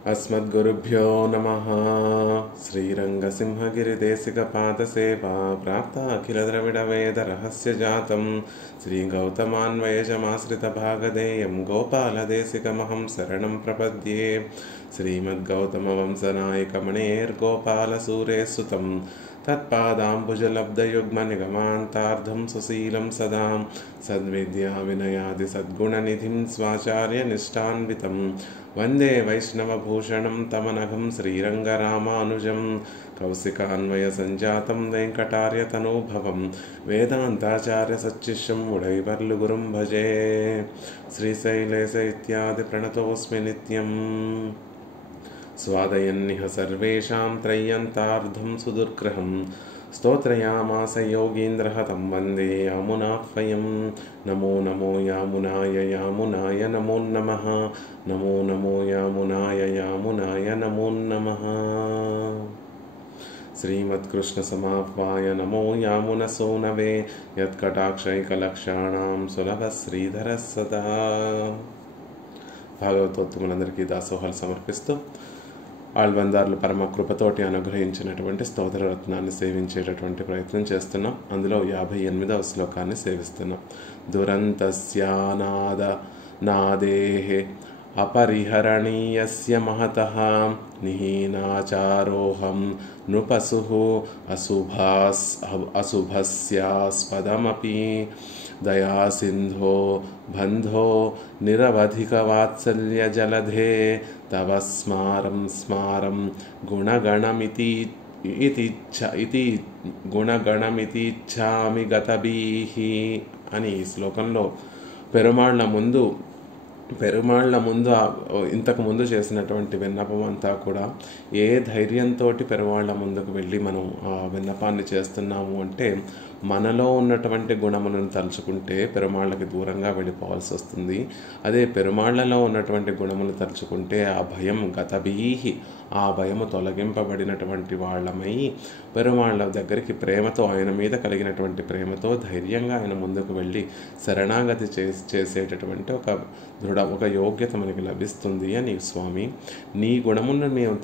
अस्मद्गुरुभ्यो नमः। श्रीरङ्गसिंहगिरिदेशिकपादसेवा प्राप्ता अखिलद्रविडवेदरहस्यजातं श्रीगौतमान्वयजमाश्रितभागधेयं गोपालदेशिकमहं शरणं प्रपद्ये। श्रीमद्गौतमवंशनायकमणेर्गोपालसूरेसुतं तत्पादाम्बुजलब्धयुग्मनिगमान्तार्धं सुशीलं सदा सद्विद्याविनयादिसद्गुणनिधिं स्वाचार्यनिष्ठान्वितं वन्दे वैष्णवभूषणं तमनघं श्रीरङ्गरामानुजं कौशिकान्वयसञ्जातं वेङ्कटार्यतनूभवं वेदान्ताचार्यसच्शिष्यं उडैवर्लुगुरुं भजे। श्रीशैलेश इत्यादिप्रणतोऽस्मि नित्यम्। स्वादयन्निह सर्वेषां त्रय्यन्तार्धं सुदुर्ग्रहं स्तोत्रयामास योगीन्द्रः तं वन्दे यामुनाह्वयं। नमो नमो यामुनाय यामुनाय नमो नमः। नमो नमो यामुनाय यामुनाय नमो नमः। श्रीमत्कृष्णसमाह्वाय नमो यामुनसोनवे यत्कटाक्षैकलक्षाणां सुलभः श्रीधरः सदा। భాగవతోత్తములందరికీ దాసోహాలు సమర్పిస్తూ ఆళ్వందార్లు పరమ కృపతోటి అనుగ్రహించినటువంటి స్తోత్రరత్నాన్ని సేవించేటటువంటి ప్రయత్నం చేస్తున్నాం. అందులో 58వ శ్లోకాన్ని సేవిస్తున్నాం. దురంతస్యానాద నాదేహే అపరిహరణీయస్య మహతః నిహీనాచారోహం నృపసుః అశుభస్యాస్పదమపి దయాసింధో బంధో నిరవధికవాత్సల్య జలధే తవ స్మారం స్మారం గుణగణమితి గుణగణమితిచ్ఛామి గతభీః అని ఈ శ్లోకంలో పెరుమాళ్ల ముందు ఇంతకు ముందు చేసినటువంటి విన్నపం అంతా కూడా ఏ ధైర్యంతో పెరుమాళ్ల ముందుకు వెళ్ళి మనం ఆ విన్నపాన్ని చేస్తున్నాము అంటే, మనలో ఉన్నటువంటి గుణములను తలుచుకుంటే పెరుమాళ్ళకి దూరంగా వెళ్ళిపోవాల్సి వస్తుంది. అదే పెరుమాళ్లలో ఉన్నటువంటి గుణములు తలుచుకుంటే ఆ భయం గతభీహి, ఆ భయము తొలగింపబడినటువంటి వాళ్ళమై పెరుమాళ్ల దగ్గరికి ప్రేమతో, ఆయన మీద కలిగినటువంటి ప్రేమతో ధైర్యంగా ఆయన ముందుకు వెళ్ళి శరణాగతి చేసేటటువంటి ఒక యోగ్యత మనకి లభిస్తుంది అని స్వామి. నీ గుణములను మేము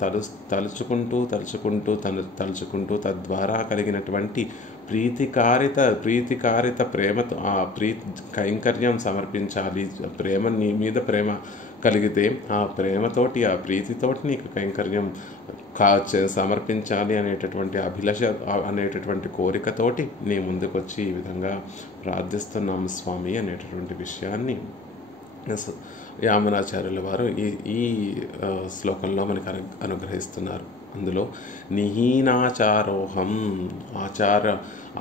తలుచుకుంటూ తద్వారా కలిగినటువంటి ప్రీతికారిత ప్రేమతో ఆ కైంకర్యం సమర్పించాలి. ప్రేమ, నీ మీద ప్రేమ కలిగితే ఆ ప్రేమతోటి, ఆ ప్రీతితోటి నీకు కైంకర్యం సమర్పించాలి అనేటటువంటి అభిలాష, అనేటటువంటి కోరికతోటి నీ ముందుకొచ్చి ఈ విధంగా ప్రార్థిస్తున్నాము స్వామి అనేటటువంటి విషయాన్ని యామునాచార్యుల వారు ఈ శ్లోకంలో మనకు అనుగ్రహిస్తున్నారు. అందులో నిహీనాచారోహం,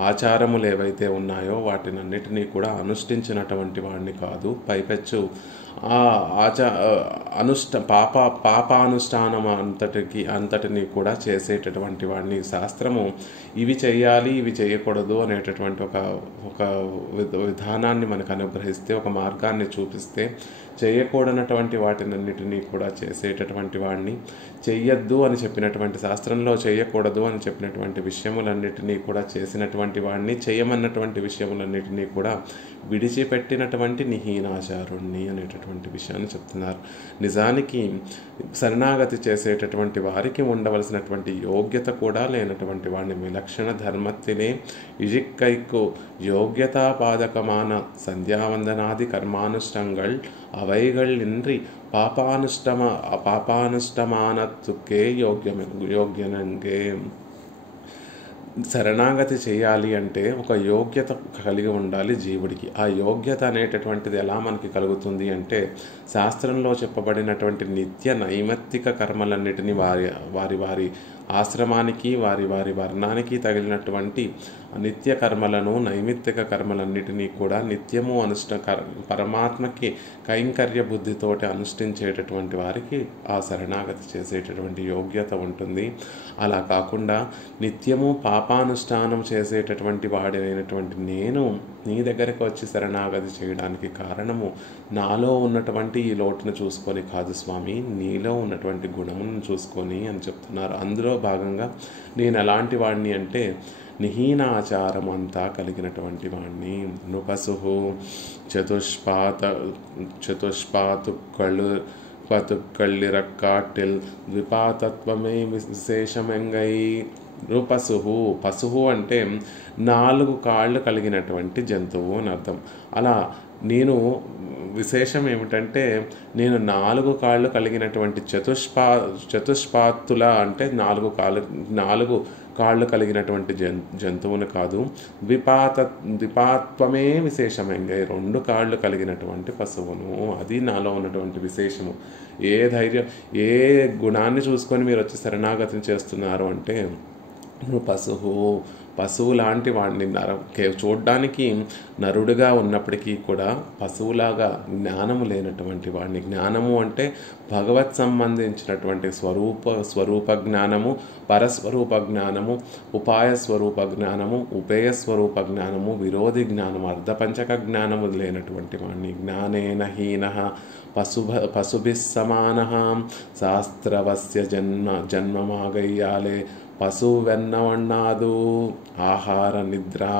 ఆచారములు ఏవైతే ఉన్నాయో వాటినన్నిటినీ కూడా అనుష్ఠించినటువంటి వాడిని కాదు, పైపెచ్చు పాపానుష్ఠానం అంతటిని కూడా చేసేటటువంటి వాడిని. శాస్త్రము ఇవి చేయాలి, ఇవి చేయకూడదు అనేటటువంటి ఒక విధానాన్ని మనకు అనుగ్రహిస్తే, ఒక మార్గాన్ని చూపిస్తే, చేయకూడనటువంటి వాటినన్నిటినీ కూడా చేసేటటువంటి వాడిని, చెయ్యొద్దు అని చెప్పినటువంటి, శాస్త్రంలో చేయకూడదు అని చెప్పినటువంటి విషయములన్నిటినీ కూడా చేసినటువంటి వాడిని, చేయమన్నటువంటి విషయములన్నిటినీ కూడా విడిచిపెట్టినటువంటి నిహీనాచారుణ్ణి అనేటటువంటి విషయాన్ని చెప్తున్నారు. నిజానికి శరణాగతి చేసేటటువంటి వారికి ఉండవలసినటువంటి యోగ్యత కూడా లేనటువంటి వాడిని. విలక్షణ ధర్మత్తినే ఇజిక్కైకు యోగ్యతాపాదకమాన సంధ్యావందనాది కర్మానుష్టంగళ్ అவைகள் இன்றி పాపానుష్టమానత్తుకే యోగ్యనంగే. శరణాగతి చేయాలి అంటే ఒక యోగ్యత కలిగి ఉండాలి జీవుడికి. ఆ యోగ్యత అనేటటువంటిది ఎలా మనకి కలుగుతుంది అంటే, శాస్త్రంలో చెప్పబడినటువంటి నిత్య నైమిత్తిక కర్మలన్నిటినీ వారి ఆశ్రమానికి, వారి వర్ణానికి తగిలినటువంటి నిత్య కర్మలను, నైమిత్తిక కర్మలన్నిటినీ కూడా నిత్యము పరమాత్మకి కైంకర్య బుద్ధితోటి అనుష్ఠించేటటువంటి వారికి ఆ శరణాగతి చేసేటటువంటి యోగ్యత ఉంటుంది. అలా కాకుండా నిత్యము పాపానుష్ఠానం చేసేటటువంటి వాడైనటువంటి నేను నీ దగ్గరకు వచ్చి శరణాగతి చేయడానికి కారణము నాలో ఉన్నటువంటి ఈ లోటును చూసుకొని కాదు స్వామి, నీలో ఉన్నటువంటి గుణమును చూసుకొని అని చెప్తున్నారు. అందులో భాగంగా నేను ఎలాంటి వాడిని అంటే, నిహీనాచారం అంతా కలిగినటువంటి వాణ్ణి. నృపసు చతుష్పాతు పతుక్కళ్ళిరక్కాటిల్ ద్విపాతత్వమే విశేషమెంగై. పశువు. పశువు అంటే 4 కాళ్ళు కలిగినటువంటి జంతువు అని అర్థం. అలా నేను విశేషం ఏమిటంటే నేను 4 కాళ్ళు కలిగినటువంటి చతుష్పాత్తుల అంటే 4 కాళ్ళు కలిగినటువంటి జంతువును కాదు. ద్విపాత్వమే విశేషమైంది, 2 కాళ్ళు కలిగినటువంటి పశువును. అది నాలో ఉన్నటువంటి విశేషము. ఏ గుణాన్ని చూసుకొని మీరు వచ్చి శరణాగతిని చేస్తున్నారు అంటే పశువు లాంటి వాడిని చూడ్డానికి నరుడుగా ఉన్నప్పటికీ కూడా పశువులాగా జ్ఞానము లేనటువంటి వాడిని. జ్ఞానము అంటే భగవత్ సంబంధించినటువంటి స్వరూప జ్ఞానము, పరస్వరూప జ్ఞానము, ఉపాయ స్వరూప జ్ఞానము, ఉపేయ స్వరూప జ్ఞానము, విరోధి జ్ఞానము, అర్ధపంచక జ్ఞానము లేనటువంటి వాడిని. జ్ఞానేన హీనః పశుభిః సమానః శాస్త్రవస్య జన్మమాగయ్యాలే. పశువెన్నవన్నాదు ఆహార నిద్రా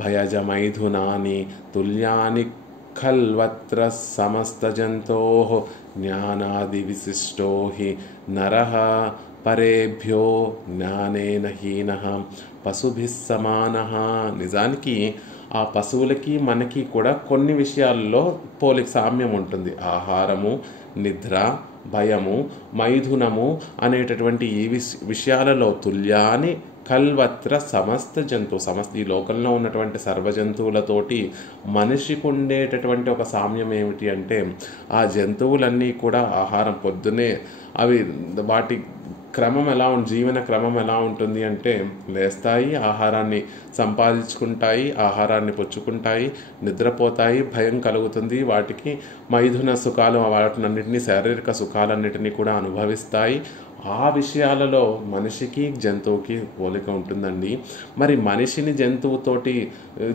భయజమైథునాని తుల్యాని ఖల్వత్ర సమస్త జంతోః జ్ఞానాది విశిష్టో హి నరః పరేభ్యో జ్ఞానేన హీనః పశుభిః సమానః. నిజానికి ఆ పశువులకి మనకి కూడా కొన్ని విషయాల్లో పోలిక సామ్యం ఉంటుంది. ఆహారము, నిద్ర, భయము, మైథునము అనేటటువంటి ఈ విషయాలలో తుల్యాని కల్వత్ర సమస్త ఈ లోకంలో ఉన్నటువంటి సర్వ జంతువులతోటి మనిషికి ఉండేటటువంటి ఒక సామ్యం ఏమిటి అంటే ఆ జంతువులన్నీ కూడా ఆహారం పొద్దునే అవి వాటి జీవన క్రమం ఎలా ఉంటుంది అంటే లేస్తాయి, ఆహారాన్ని సంపాదించుకుంటాయి, ఆహారాన్ని పుచ్చుకుంటాయి, నిద్రపోతాయి, భయం కలుగుతుంది, వాటికి మైథున సుఖాలు వాటినన్నింటినీ శారీరక సుఖాలన్నిటినీ కూడా అనుభవిస్తాయి. ఆ విషయాలలో మనిషికి జంతువుకి పోలిక ఉంటుందండి. మరి మనిషిని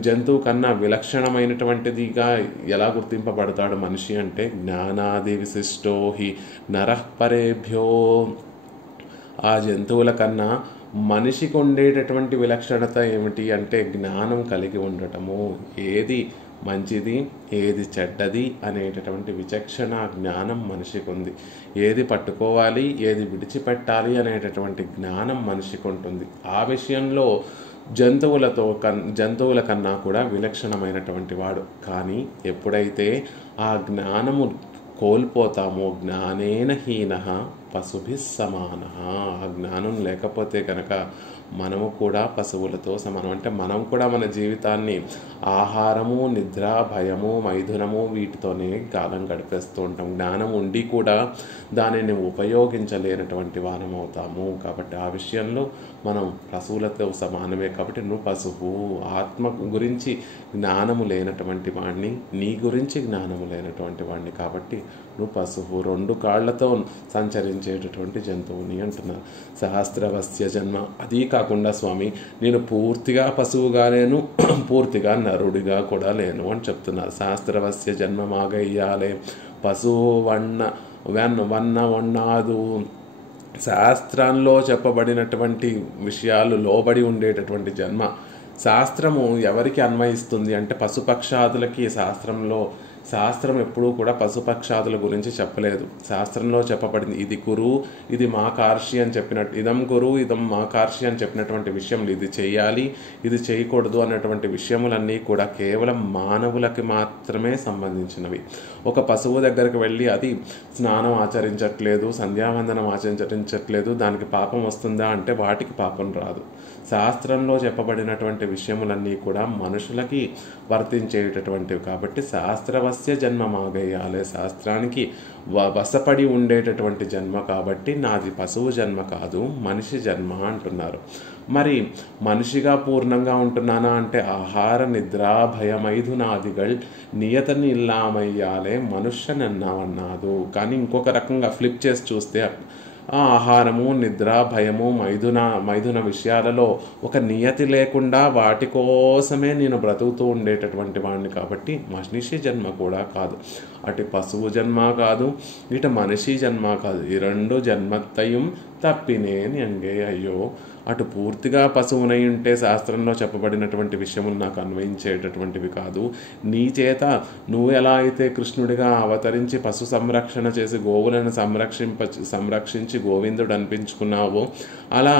జంతువు కన్నా విలక్షణమైనటువంటిదిగా ఎలా గుర్తింపబడతాడు మనిషి అంటే జ్ఞానాది విశిష్టో హి నరః పరేభ్యో. ఆ జంతువుల కన్నా మనిషికి ఉండేటటువంటి విలక్షణత ఏమిటి అంటే జ్ఞానం కలిగి ఉండటము. ఏది మంచిది, ఏది చెడ్డది అనేటటువంటి విచక్షణ జ్ఞానం మనిషికి ఉంది. ఏది పట్టుకోవాలి, ఏది విడిచిపెట్టాలి అనేటటువంటి జ్ఞానం మనిషికి ఉంటుంది. ఆ విషయంలో జంతువుల కన్నా కూడా విలక్షణమైనటువంటి వాడు. కానీ ఎప్పుడైతే ఆ జ్ఞానము కోల్పోతామో జ్ఞానేన హీనః పశుభిః సమానః. ఆ జ్ఞానం లేకపోతే కనుక మనము కూడా పశువులతో సమానం. అంటే మనం కూడా మన జీవితాన్ని ఆహారము, నిద్ర, భయము, మైథునము వీటితోనే కాలం గడిపేస్తూ ఉంటాం. జ్ఞానం ఉండి కూడా దానిని ఉపయోగించలేనటువంటి వారం అవుతాము. కాబట్టి ఆ విషయంలో మనం పశువులతో సమానమే. కాబట్టి నువ్వు పశువు. ఆత్మ గురించి జ్ఞానము లేనటువంటి వాడిని, నీ గురించి జ్ఞానము లేనటువంటి వాడిని. కాబట్టి నువ్వు పశువు, 2 కాళ్లతో సంచరించేటటువంటి జంతువుని అంటున్నారు. శాస్త్రవస్య జన్మ. అది కాకుండా స్వామి నేను పూర్తిగా పశువుగా లేను, పూర్తిగా నరుడిగా కూడా లేను అని చెప్తున్నారు. శాస్త్రవస్య జన్మ మాగయ్యాలే పశువు వన్నాదు. శాస్త్రంలో చెప్పబడినటువంటి విషయాలు లోబడి ఉండేటటువంటి జన్మ. శాస్త్రము ఎవరికి అన్వయిస్తుంది అంటే పశుపక్షాదులకి. శాస్త్రం ఎప్పుడూ కూడా పశుపక్షాదుల గురించి చెప్పలేదు. శాస్త్రంలో చెప్పబడింది ఇది కురు, ఇది మా కార్షి అని చెప్పినట్టు, ఇదం కురు, ఇదం మా కార్షి అని చెప్పినటువంటి విషయములు, ఇది చేయాలి, ఇది చేయకూడదు అన్నటువంటి విషయములన్నీ కూడా కేవలం మానవులకి మాత్రమే సంబంధించినవి. ఒక పశువు దగ్గరికి వెళ్ళి అది స్నానం ఆచరించట్లేదు, సంధ్యావందనం ఆచరించట్లేదు, దానికి పాపం వస్తుందా అంటే వాటికి పాపం రాదు. శాస్త్రంలో చెప్పబడినటువంటి విషయములన్నీ కూడా మనుషులకి వర్తించేటటువంటివి. కాబట్టి శాస్త్రవస్య జన్మ మాగయ్యాలే. శాస్త్రానికి వశపడి ఉండేటటువంటి జన్మ. కాబట్టి నాది పశువు జన్మ కాదు, మనిషి జన్మ అంటున్నారు. మరి మనిషిగా పూర్ణంగా ఉంటున్నానా అంటే ఆహార నిద్ర భయమైథునాదిగల్ నియతని ఇల్లామయ్యాలే మనుష్యనన్నావన్నాదు. కానీ ఇంకొక రకంగా ఫ్లిప్ చేసి చూస్తే ఆహారము, నిద్ర, భయము, మైథున విషయాలలో ఒక నియతి లేకుండా వాటి కోసమే నేను బ్రతుకుతూ ఉండేటటువంటి వాడిని. కాబట్టి మనిషి జన్మ కూడా కాదు, అటు పశువు జన్మ కాదు, ఇటు మనిషి జన్మ కాదు. ఈ 2 జన్మత్తయం తప్పినేని అంగే. అయ్యో, అటు పూర్తిగా పశువునై ఉంటే శాస్త్రంలో చెప్పబడినటువంటి విషయములు నాకు అన్వయించేటటువంటివి కాదు. నీ చేత నువ్వు ఎలా అయితే కృష్ణుడిగా అవతరించి పశు సంరక్షణ చేసి గోవులను సంరక్షించి గోవిందుడు అనిపించుకున్నావో అలా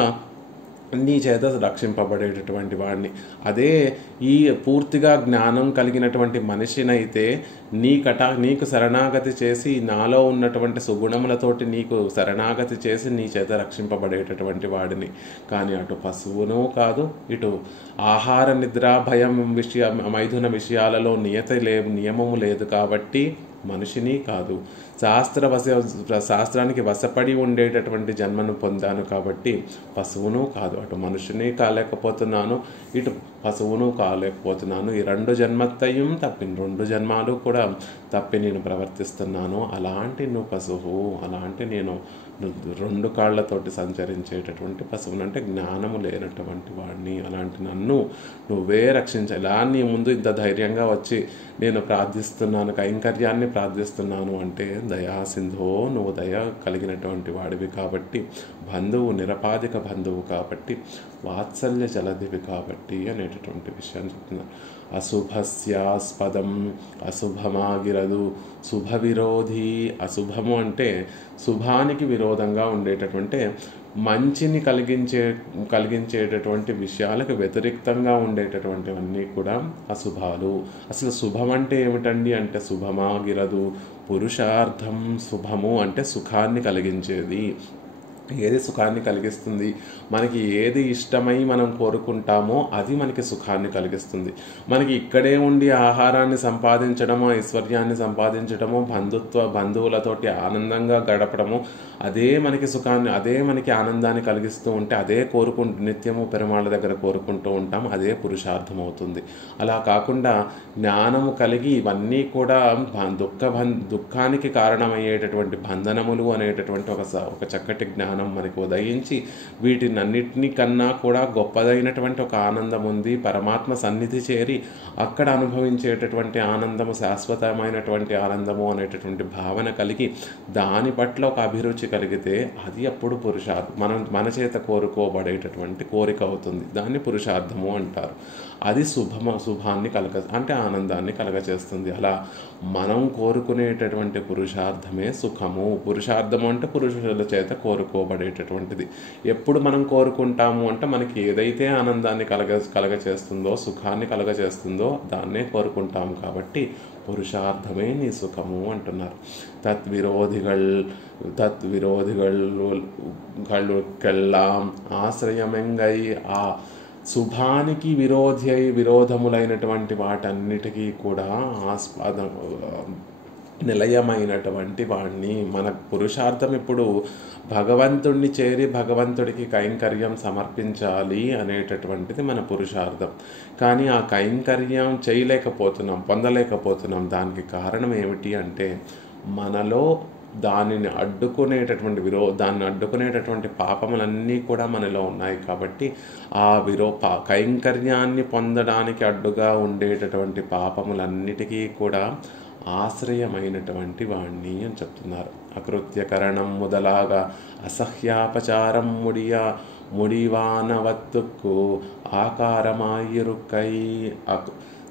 నీ చేత రక్షింపబడేటటువంటి వాడిని. అదే ఈ పూర్తిగా జ్ఞానం కలిగినటువంటి మనిషినైతే నీకు శరణాగతి చేసి నాలో ఉన్నటువంటి సుగుణములతోటి నీకు శరణాగతి చేసి నీ చేత రక్షింపబడేటటువంటి వాడిని. కానీ అటు పశువును కాదు, ఇటు ఆహార నిద్ర భయం మైథున విషయాలలో నియమము లేదు కాబట్టి మనిషిని కాదు. శాస్త్రానికి వశపడి ఉండేటటువంటి జన్మను పొందాను కాబట్టి పశువును కాదు, అటు మనుషుని కాలేకపోతున్నాను, ఇటు పశువును కాలేకపోతున్నాను. ఈ 2 జన్మత్తయం తప్పిన 2 జన్మాలు కూడా తప్పి నేను ప్రవర్తిస్తున్నాను. అలాంటి నువ్వు పశువు, అలాంటి నేను 2 కాళ్లతోటి సంచరించేటటువంటి పశువును, అంటే జ్ఞానము లేనటువంటి వాడిని. అలాంటి నన్ను నువ్వే రక్షించాలి. ఇలా నీ ముందు ఇంత ధైర్యంగా వచ్చి నేను ప్రార్థిస్తున్నాను, కైంకర్యాన్ని ప్రార్థిస్తున్నాను అంటే దయాసింధో, నువ్వు దయ కలిగినటువంటి వాడివి కాబట్టి, బంధువు, నిరపాధిక బంధువు కాబట్టి, వాత్సల్య జలదివి కాబట్టి అనేటటువంటి విషయాన్ని చెప్తున్నారు. అశుభస్యాస్పదం అశుభమాగిరదు శుభ విరోధి. అశుభము అంటే శుభానికి విరోధంగా ఉండేటటువంటి, మంచిని కలిగించేటటువంటి విషయాలకు వ్యతిరేక్తంగా ఉండేటటువంటివన్నీ కూడా అశుభాలు. అసలు శుభం అంటే ఏమిటండి అంటే శుభమాగిరదు, పురుషార్థం. శుభము అంటే సుఖాన్ని కలిగించేది. ఏది సుఖాన్ని కలిగిస్తుంది? మనకి ఏది ఇష్టమై మనం కోరుకుంటామో అది మనకి సుఖాన్ని కలిగిస్తుంది. మనకి ఇక్కడే ఉండి ఆహారాన్ని సంపాదించడమో, ఐశ్వర్యాన్ని సంపాదించడమో, బంధువులతోటి ఆనందంగా గడపడము, అదే మనకి సుఖాన్ని, అదే మనకి ఆనందాన్ని కలిగిస్తూ ఉంటే అదే నిత్యము పెరుమాళ్ళ దగ్గర కోరుకుంటూ ఉంటాం, అదే పురుషార్థం అవుతుంది. అలా కాకుండా జ్ఞానము కలిగి ఇవన్నీ కూడా దుఃఖానికి కారణమయ్యేటటువంటి బంధనములు అనేటటువంటి ఒక చక్కటి జ్ఞానం మనకు ఉదయించి వీటినన్నిటినీ కన్నా కూడా గొప్పదైనటువంటి ఒక ఆనందం ఉంది. పరమాత్మ సన్నిధి చేరి అక్కడ అనుభవించేటటువంటి ఆనందము శాశ్వతమైనటువంటి ఆనందము అనేటటువంటి భావన కలిగి దాని పట్ల ఒక అభిరుచి కలిగితే అది అప్పుడు పురుషార్థం, మన చేత కోరుకోబడేటటువంటి కోరిక అవుతుంది. దాన్ని పురుషార్థము అంటారు. అది శుభాన్ని అంటే ఆనందాన్ని కలగచేస్తుంది. అలా మనం కోరుకునేటటువంటి పురుషార్థమే సుఖము. పురుషార్థము అంటే పురుషుల చేత కోరుకోబడేటటువంటిది. ఎప్పుడు మనం కోరుకుంటాము అంటే మనకి ఏదైతే ఆనందాన్ని కలగచేస్తుందో, సుఖాన్ని కలగచేస్తుందో దాన్నే కోరుకుంటాము. కాబట్టి పురుషార్థమే నీ సుఖము అంటున్నారు. తద్విరోధిగళ్ళకెళ్ళాం ఆశ్రయమెంగై. ఆ శుభానికి విరోధములైనటువంటి వాటన్నిటికీ కూడా నిలయమైనటువంటి వాడిని. మన పురుషార్థం ఇప్పుడు భగవంతుడిని చేరి భగవంతుడికి కైంకర్యం సమర్పించాలి అనేటటువంటిది మన పురుషార్థం. కానీ ఆ కైంకర్యం పొందలేకపోతున్నాం. దానికి కారణం ఏమిటి అంటే మనలో దాన్ని అడ్డుకునేటటువంటి పాపములన్నీ కూడా మనలో ఉన్నాయి. కాబట్టి ఆ కైంకర్యాన్ని పొందడానికి అడ్డుగా ఉండేటటువంటి పాపములన్నిటికీ కూడా ఆశ్రయమైనటువంటి వాణ్ణి అని చెప్తున్నారు. అకృత్యకరణం మొదలాగా అసహ్యాపచారం ముడివానవత్తుకు ఆకారమాయిరుక్కై.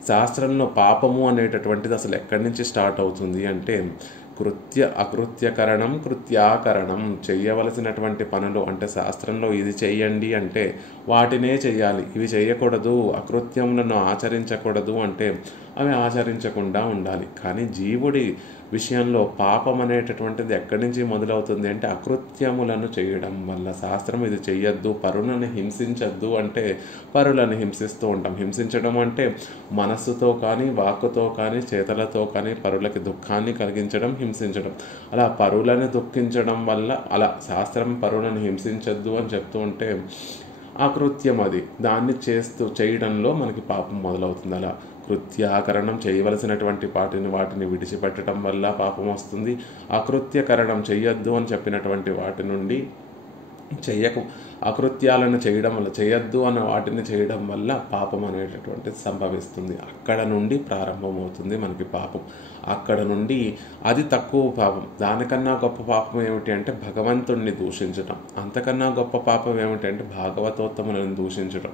శాస్త్రంలో పాపము అనేటటువంటిది అసలు ఎక్కడి నుంచి స్టార్ట్ అవుతుంది అంటే అకృత్యకరణం కృత్యాకరణం. చెయ్యవలసినటువంటి పనులు అంటే శాస్త్రంలో ఇది చెయ్యండి అంటే వాటినే చెయ్యాలి, ఇవి చేయకూడదు, అకృత్యములను ఆచరించకూడదు అంటే అవి ఆచరించకుండా ఉండాలి. కానీ జీవుడి విషయంలో పాపం అనేటటువంటిది ఎక్కడి నుంచి మొదలవుతుంది అంటే అకృత్యములను చేయడం వల్ల. శాస్త్రం ఇది చెయ్యొద్దు, పరులను హింసించద్దు అంటే పరులను హింసిస్తూ ఉంటాం. హింసించడం అంటే మనస్సుతో కానీ, వాక్కుతో కానీ, చేతలతో కానీ పరులకి దుఃఖాన్ని కలిగించడం, హింసించడం. అలా పరులను దుఃఖించడం వల్ల అలా శాస్త్రం పరులను హింసించద్దు అని చెప్తూ ఉంటే అకృత్యం అది. దాన్ని చేయడంలో మనకి పాపం మొదలవుతుంది. అలా కృత్యాకరణం చేయవలసినటువంటి వాటిని విడిచిపెట్టడం వల్ల పాపం వస్తుంది. అకృత్యకరణం చెయ్యొద్దు అని చెప్పినటువంటి వాటి నుండి అకృత్యాలను చేయడం వల్ల, చేయొద్దు అన్న వాటిని చేయడం వల్ల పాపం అనేటటువంటిది సంభవిస్తుంది. అక్కడ నుండి ప్రారంభమవుతుంది మనకి పాపం. అక్కడ నుండి అది తక్కువ పాపం. దానికన్నా గొప్ప పాపం ఏమిటి అంటే భగవంతుణ్ణి దూషించటం. అంతకన్నా గొప్ప పాపం ఏమిటంటే భాగవతోత్తములను దూషించడం.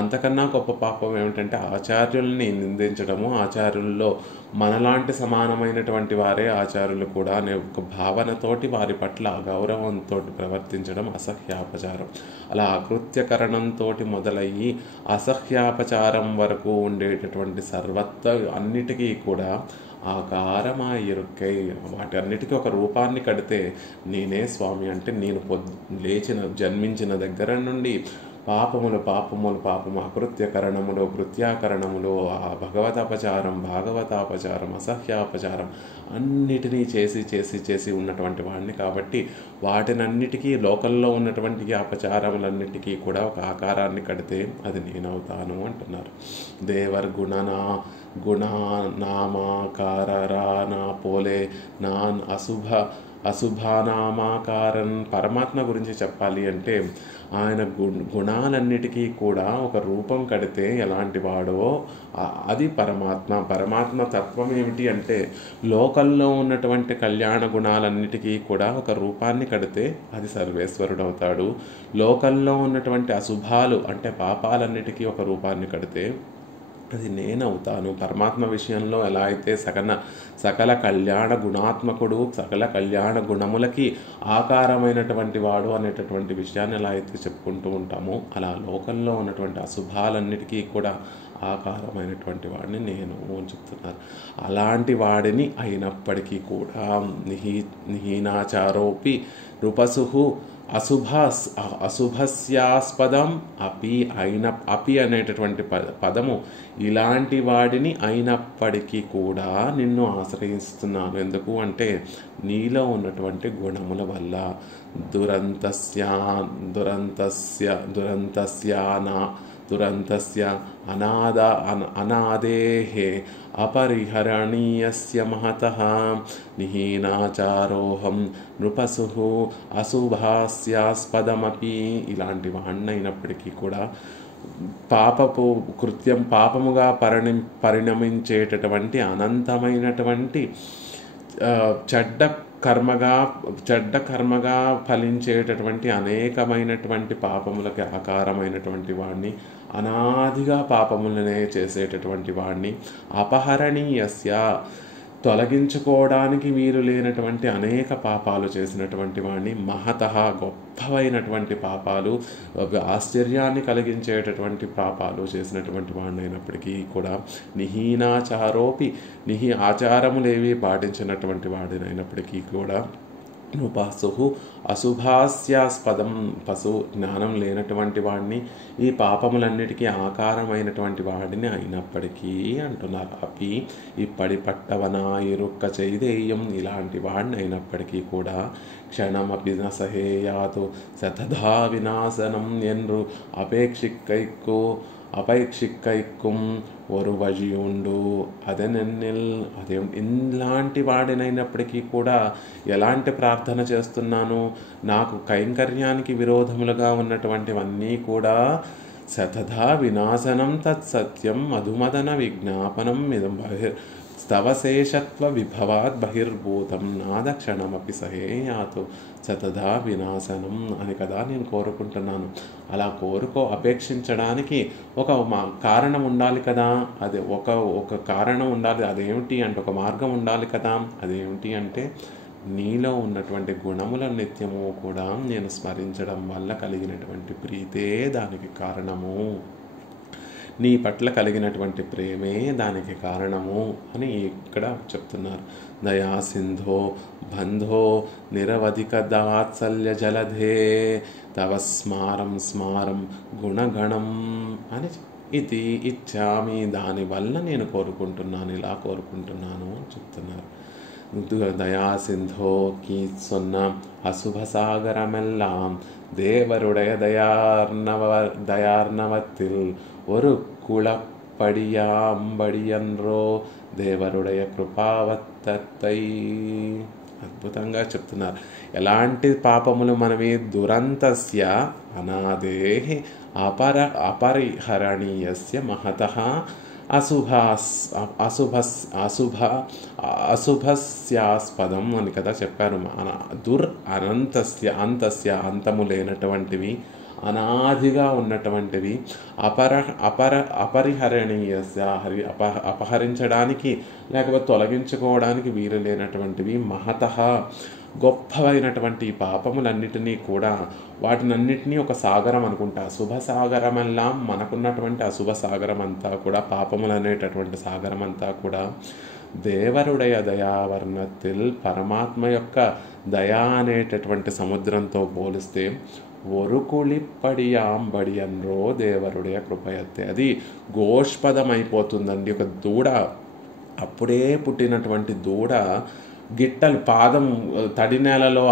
అంతకన్నా గొప్ప పాపం ఏమిటంటే ఆచార్యుల్ని నిందించడము. ఆచార్యుల్లో మనలాంటి సమానమైనటువంటి వారే ఆచార్యులు కూడా అనే ఒక భావనతోటి వారి పట్ల అగౌరవంతో ప్రవర్తించడం అసహ్యాపచారం. అలా అకృత్యకరణంతో మొదలయ్యి అసహ్యాపచారం వరకు ఉండేటటువంటి సర్వత్వ అన్నిటికీ కూడా ఆకారమా ఇరుక్కై, వాటి అన్నిటికీ ఒక రూపాన్ని కడితే నేనే స్వామి అంటే నేను జన్మించిన దగ్గర నుండి పాపములు అకృత్యకరణములు, కృత్యాకరణములు, భగవతాపచారం, భాగవతాపచారం, అసహ్యాపచారం అన్నిటినీ చేసి ఉన్నటువంటి వాడిని. కాబట్టి వాటినన్నిటికీ లోకంలో ఉన్నటువంటి అపచారములన్నిటికీ కూడా ఒక ఆకారాన్ని కడితే అది నేనవుతాను అంటున్నారు. దేవర్ గుణనామాకారనా పోలే నాన్ అశుభానామాకారన్. పరమాత్మ గురించి చెప్పాలి అంటే ఆయన గుణాలన్నిటికీ కూడా ఒక రూపం కడితే ఎలాంటి వాడో అది పరమాత్మ తత్వం ఏమిటి అంటే లోకల్లో ఉన్నటువంటి కళ్యాణ గుణాలన్నిటికీ కూడా ఒక రూపాన్ని కడితే అది సర్వేశ్వరుడు అవుతాడు. లోకల్లో ఉన్నటువంటి అశుభాలు అంటే పాపాలన్నిటికీ ఒక రూపాన్ని కడితే అది నేనవుతాను. పరమాత్మ విషయంలో ఎలా అయితే సకల కళ్యాణ గుణాత్మకుడు, సకల కళ్యాణ గుణములకి ఆకారమైనటువంటి వాడు అనేటటువంటి విషయాన్ని ఎలా అయితే చెప్పుకుంటూ ఉంటామో అలా లోకంలో ఉన్నటువంటి అశుభాలన్నిటికీ కూడా ఆకారమైనటువంటి వాడిని నేను అని చెప్తున్నారు. అలాంటి వాడిని అయినప్పటికీ కూడా నిహీనాచారోపి నృపసు అశుభస్యాస్పదం అపి అనేటటువంటి పదము ఇలాంటి వాడిని అయినప్పటికీ కూడా నిన్ను ఆశ్రయిస్తున్నాను. ఎందుకు అంటే నీలో ఉన్నటువంటి గుణముల వల్ల. దురంతస్య అనాదేహే అపరిహరణీయస్య మహతః నిహీనాచారోహం నృపసు అశుభాస్యాస్పదమపి. ఇలాంటి వాణ్ణైనప్పటికీ కూడా పాపముగా పరిణమించేటటువంటి అనంతమైనటువంటి చెడ్డ కర్మగా ఫలించేటటువంటి అనేకమైనటువంటి పాపములకి ఆకారమైనటువంటి వాడిని, అనాదిగా పాపములనే చేసేటటువంటి వాడిని, అపహరణీయస్య తొలగించుకోవడానికి వీలు లేనటువంటి అనేక పాపాలు చేసినటువంటి వాడిని, మహతః గొప్పవైనటువంటి పాపాలు, ఆశ్చర్యాన్ని కలిగించేటటువంటి పాపాలు చేసినటువంటి వాడిని అయినప్పటికీ కూడా నిహీనాచారోపి ఆచారములేవి పాటించినటువంటి వాడినైనప్పటికీ కూడా నృపసు అశుభాస్యాస్పదం జ్ఞానం లేనటువంటి వాడిని, ఈ పాపములన్నిటికీ ఆకారమైనటువంటి వాడిని అయినప్పటికీ అంటున్నారు. అపి ఇప్పటి పట్టవన ఇరుక్క చైదేయం. ఇలాంటి వాడిని అయినప్పటికీ కూడా క్షణమపి నసహేయాతు శతధా వినాశనం ఎన్రు అపేక్షిక్కైక్కుం ఒరు వజియుండు అదెనెన్నిల్. అదే ఇలాంటి వాడినైనప్పటికీ కూడా ఎలాంటి ప్రార్థన చేస్తున్నాను, నాకు కైంకర్యానికి విరోధములుగా ఉన్నటువంటివన్నీ కూడా శతధా వినాశనం తత్సత్యం మధుమదన విజ్ఞాపనం ఇదం స్తవశేషత్వ విభవాత్ బహిర్భూతం నాదక్షణమపి సహేయాతు శతధా వినాశనం అని కదా నేను కోరుకుంటున్నాను. అలా అపేక్షించడానికి ఒక కారణం ఉండాలి కదా. అది ఒక కారణం ఉండాలి. అదేమిటి అంటే ఒక మార్గం ఉండాలి కదా. అదేమిటి అంటే నీలో ఉన్నటువంటి గుణముల నిత్యము కూడా నేను స్మరించడం వల్ల కలిగినటువంటి ప్రీతే దానికి కారణము, నీ పట్ల కలిగినటువంటి ప్రేమే దానికి కారణము అని ఇక్కడ చెప్తున్నారు. దయా సింధో బంధో నిరవధిక దాత్సల్య జలధే తవ స్మారం గుణగణం అని ఇది ఇచ్చామి. దానివల్ల నేను కోరుకుంటున్నాను, ఇలా కోరుకుంటున్నాను అని చెప్తున్నారు. దయా సింధో కీ సొన్న అశుభ సాగరమెల్లాం தேவருடைய தயார்ணவத்தில் ஒரு குளப்படியாம்படியன்றோ தேவருடைய கிருபாவத்தத்தை. అద్భుతంగా చెప్తున్నారు. ఎలాంటి పాపములు మనవి? దురంతస్య అనాదేహి అపరిహరణీయస్య మహతః అశుభస్యాస్పదం అని కదా చెప్పారు. అంతస్య అంతము లేనటువంటివి, అనాదిగా ఉన్నటువంటివి, అపరిహరణీయస్య అపహరించడానికి లేకపోతే తొలగించుకోవడానికి వీలు లేనటువంటివి, మహతః గొప్పవైనటువంటి ఈ పాపములన్నిటినీ కూడా, వాటినన్నిటినీ ఒక సాగరం అనుకుంటా. శుభ సాగరమల్లా మనకున్నటువంటి అశుభ సాగరం అంతా కూడా, పాపములు అనేటటువంటి సాగరం అంతా కూడా దేవరుడయ దయావర్ణతిల్ పరమాత్మ యొక్క దయా అనేటటువంటి సముద్రంతో పోలిస్తే ఒరుకుళిప్పడియాంబడియన్రో దేవరుடைய కృపయత్తే, అది గోష్పదమైపోతుందండి. ఒక దూడ, అప్పుడే పుట్టినటువంటి దూడ గిట్టలు పాదం తడి నేలలో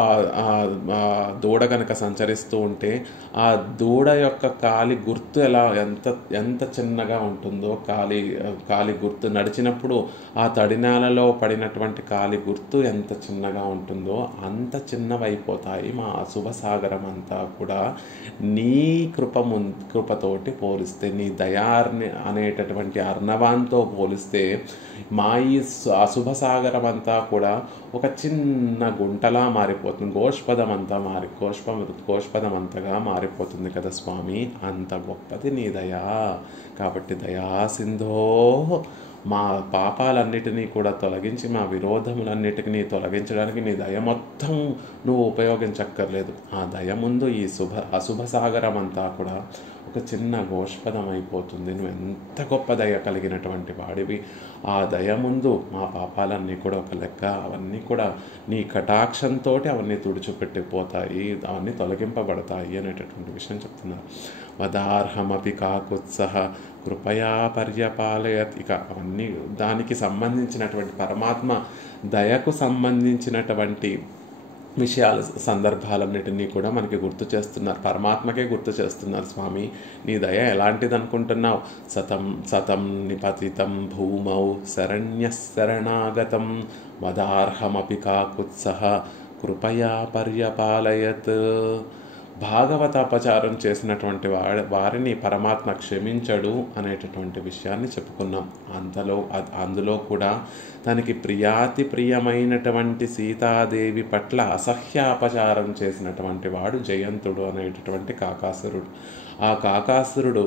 దూడ కనుక సంచరిస్తూ ఉంటే ఆ దూడ యొక్క కాలి గుర్తు ఎంత చిన్నగా ఉంటుందో, కాలి గుర్తు నడిచినప్పుడు ఆ తడి నేలలో పడినటువంటి కాలి గుర్తు ఎంత చిన్నగా ఉంటుందో అంత చిన్నవైపోతాయి మా అశుభ సాగరం అంతా కూడా. నీ కృపతోటి పోలిస్తే, నీ దయార్ని అనేటటువంటి అర్ణవాంతో పోలిస్తే మా ఈ అశుభ సాగరం అంతా కూడా ఒక చిన్న గుంటలా మారిపోతుంది. గోష్పదం అంతగా మారిపోతుంది కదా స్వామి. అంత గొప్పది నీ దయా. కాబట్టి దయా సింధో, మా పాపాలన్నిటినీ కూడా తొలగించి, మా విరోధములన్నిటినీ తొలగించడానికి నీ దయ మొత్తం నువ్వు ఉపయోగించక్కర్లేదు. ఆ దయ ముందు ఈ అశుభ సాగరం అంతా కూడా ఒక చిన్న గోష్పదం అయిపోతుంది. నువ్వు ఎంత గొప్ప దయ కలిగినటువంటి వాడివి. ఆ దయ ముందు మా పాపాలన్నీ కూడా ఒక లెక్క. అవన్నీ కూడా నీ కటాక్షంతో అవన్నీ తుడిచిపెట్టిపోతాయి, అవన్నీ తొలగింపబడతాయి అనేటటువంటి విషయం చెప్తున్నారు. వదార్హమపి కాకుత్సహ కృపయా పర్యపాలయత్. ఇక అవన్నీ దానికి సంబంధించినటువంటి, పరమాత్మ దయకు సంబంధించినటువంటి విషయాలు, సందర్భాలన్నిటినీ కూడా మనకి గుర్తు చేస్తున్నారు. పరమాత్మకే గుర్తు చేస్తున్నారు. స్వామి నీ దయ ఎలాంటిది అనుకుంటున్నావు? సతం నిపతితం భూమౌ శరణ్యశరణాగతం వదార్హమపి కాకుత్సహ కృపయా పర్యపాలయత్. భాగవతాపచారం చేసినటువంటి వారిని పరమాత్మ క్షమించడు అనేటటువంటి విషయాన్ని చెప్పుకున్నాం. అందులో కూడా తనకి ప్రియమైనటువంటి సీతాదేవి పట్ల అసహ్యాపచారం చేసినటువంటి వాడు జయంతుడు అనేటటువంటి కాకాసురుడు. ఆ కాకాసురుడు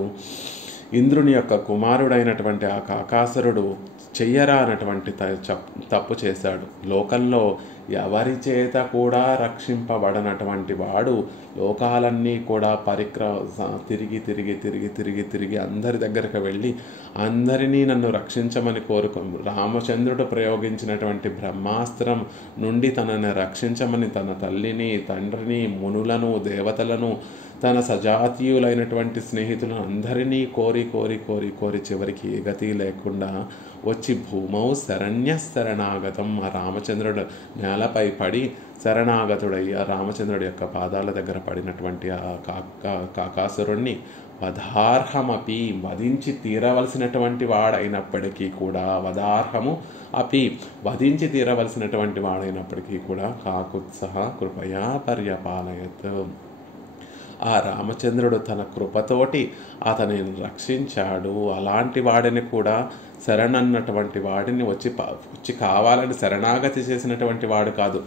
ఇంద్రుని యొక్క కుమారుడైనటువంటి ఆ కాకాసురుడు చెయ్యరానటువంటి తప్పు చేశాడు. లోకంలో ఎవరి చేత కూడా రక్షింపబడనటువంటి వాడు లోకాలన్నీ కూడా తిరిగి అందరి దగ్గరకు వెళ్ళి అందరినీ నన్ను రక్షించమని రామచంద్రుడు ప్రయోగించినటువంటి బ్రహ్మాస్త్రం నుండి తనని రక్షించమని తన తల్లిని, తండ్రిని, మునులను, దేవతలను, తన సజాతీయులైనటువంటి స్నేహితులను అందరినీ కోరి చివరికి గతి లేకుండా వచ్చి భూమౌ శరణ్యశరణాగతం, ఆ రామచంద్రుడు నేలపై పడి శరణాగతుడయ్యా రామచంద్రుడి యొక్క పాదాల దగ్గర పడినటువంటి ఆ కాకాసురుణ్ణి వధార్హమపి, వధించి తీరవలసినటువంటి వాడైనప్పటికీ కూడా, వధించి తీరవలసినటువంటి వాడైనప్పటికీ కూడా కాకుత్సహ కృపయా పర్యపాలయత్. ఆ రామచంద్రుడు తన కృపతోటి అతనిని రక్షించాడు. అలాంటి వాడిని కూడా, శరణన్నటువంటి వాడిని వచ్చి కావాలని శరణాగతి చేసినటువంటి వాడు కాదు.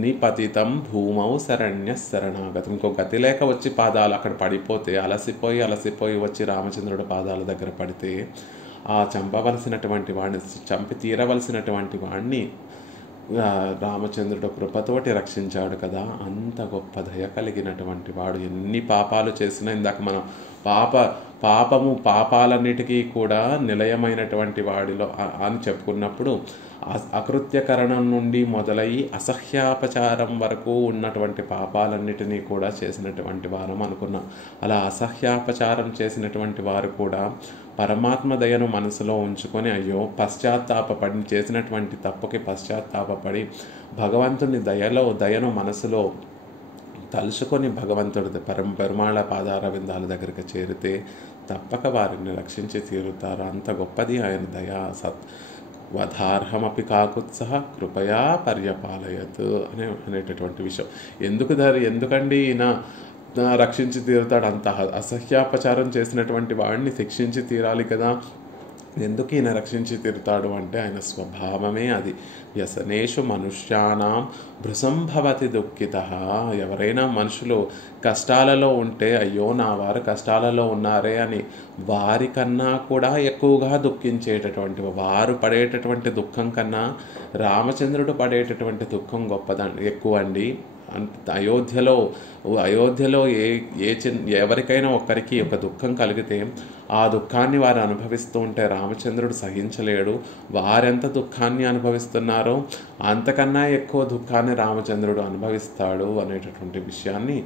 నిపతితం భూమౌ శరణ్యశరణాగతం. ఇంకో గతి లేక వచ్చి పాదాలు అక్కడ పడిపోతే, అలసిపోయి వచ్చి రామచంద్రుడు పాదాల దగ్గర పడితే, ఆ చంపవలసినటువంటి వాడిని, చంపి తీరవలసినటువంటి వాడిని రామచంద్రుడు కృపతోటి రక్షించాడు కదా. అంత గొప్ప దయ కలిగినటువంటి వాడు. ఎన్ని పాపాలు చేసినా, ఇందాక మనం పాపాలన్నిటికీ కూడా నిలయమైనటువంటి వాడిలో అని చెప్పుకున్నప్పుడు అకృత్యకరణం నుండి మొదలయ్యి అసహ్యాపచారం వరకు ఉన్నటువంటి పాపాలన్నిటినీ కూడా చేసినటువంటి వారం అనుకున్నాం. అలా అసహ్యాపచారం చేసినటువంటి వారు కూడా పరమాత్మ దయను మనసులో ఉంచుకొని, అయ్యో పశ్చాత్తాపపడి, చేసినటువంటి తప్పుకి పశ్చాత్తాపపడి భగవంతుని దయను మనసులో తలుచుకొని భగవంతుడి పెరుమాళ పాదార విందాల దగ్గరికి చేరితే తప్పక వారిని రక్షించి తీరుతారు. అంత గొప్పది ఆయన దయ. వధార్హమపి కాకుత్సహ కృపయా పర్యపాలయత్ అనేటటువంటి విషయం. ఎందుకండి ఈయన రక్షించి తీరుతాడు? అంత అసహ్యాపచారం చేసినటువంటి వాడిని శిక్షించి తీరాలి కదా. ఎందుకు ఈయన రక్షించి తీరుతాడు అంటే ఆయన స్వభావమే అది. వ్యసనేషు మనుష్యానాం భృసంభవతి దుఃఖిత. ఎవరైనా మనుషులు కష్టాలలో ఉంటే అయ్యో నా వారు కష్టాలలో ఉన్నారే అని వారికన్నా కూడా ఎక్కువగా దుఃఖించేటటువంటి, వారు పడేటటువంటి దుఃఖం కన్నా రామచంద్రుడు పడేటటువంటి దుఃఖం ఎక్కువ అండి. అయోధ్యలో ఎవరికైనా ఒక్కరికి ఒక దుఃఖం కలిగితే ఆ దుఃఖాన్ని వారు అనుభవిస్తూ ఉంటే రామచంద్రుడు సహించలేడు. వారెంత దుఃఖాన్ని అనుభవిస్తున్నారో అంతకన్నా ఎక్కువ దుఃఖాన్ని రామచంద్రుడు అనుభవిస్తాడు అనేటటువంటి విషయాన్ని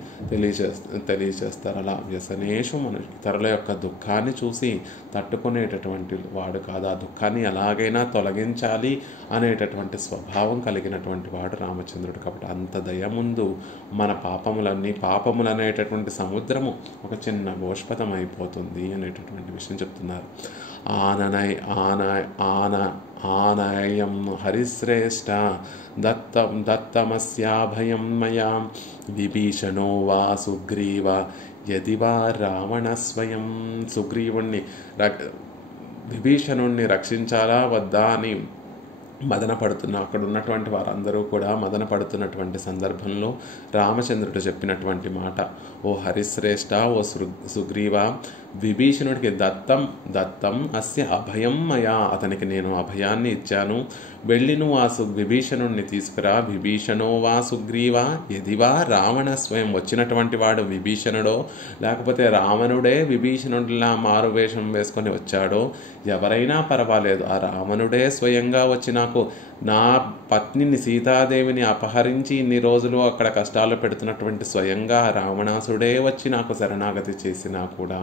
తెలియచేస్తారు. అలా వ్యసనేషు ఇతరుల యొక్క దుఃఖాన్ని చూసి తట్టుకునేటటువంటి వాడు కాదు, ఆ దుఃఖాన్ని ఎలాగైనా తొలగించాలి అనేటటువంటి స్వభావం కలిగినటువంటి వాడు రామచంద్రుడు. కాబట్టి అంత దయ ముందు మన పాపములు అనేటటువంటి సముద్రము ఒక చిన్న గోష్పథం అయిపోతుంది అనేటటువంటి విషయం చెప్తున్నారు. ఆనయం హరిశ్రేష్ఠ దత్తమస్యాభయం మయా విభీషణో వా సుగ్రీవ యది వా రావణ స్వయం. విభీషణుణ్ణి రక్షించాలా వద్దా అని అక్కడ ఉన్నటువంటి వారందరూ కూడా మదన పడుతున్నటువంటి సందర్భంలో రామచంద్రుడు చెప్పినటువంటి మాట, ఓ హరిశ్రేష్ఠ, ఓ సుగ్రీవ, విభీషణుడికి దత్తం అస్య అభయం మయా, అతనికి నేను అభయాన్ని ఇచ్చాను, వెళ్ళి నువ్వు ఆ విభీషణుడిని తీసుకురా. విభీషణో వా సుగ్రీవ యదివా రావణ స్వయం. వచ్చినటువంటి వాడు విభీషణుడో లేకపోతే రావణుడే విభీషణుడిలా మారువేషం వేసుకొని వచ్చాడో ఎవరైనా పర్వాలేదు, ఆ రావణుడే స్వయంగా వచ్చి నాకు నా పత్నిని సీతాదేవిని అపహరించి ఇన్ని రోజులు అక్కడ కష్టాలు పెడుతున్నటువంటి స్వయంగా రావణాసుడే వచ్చి నాకు శరణాగతి చేసినా కూడా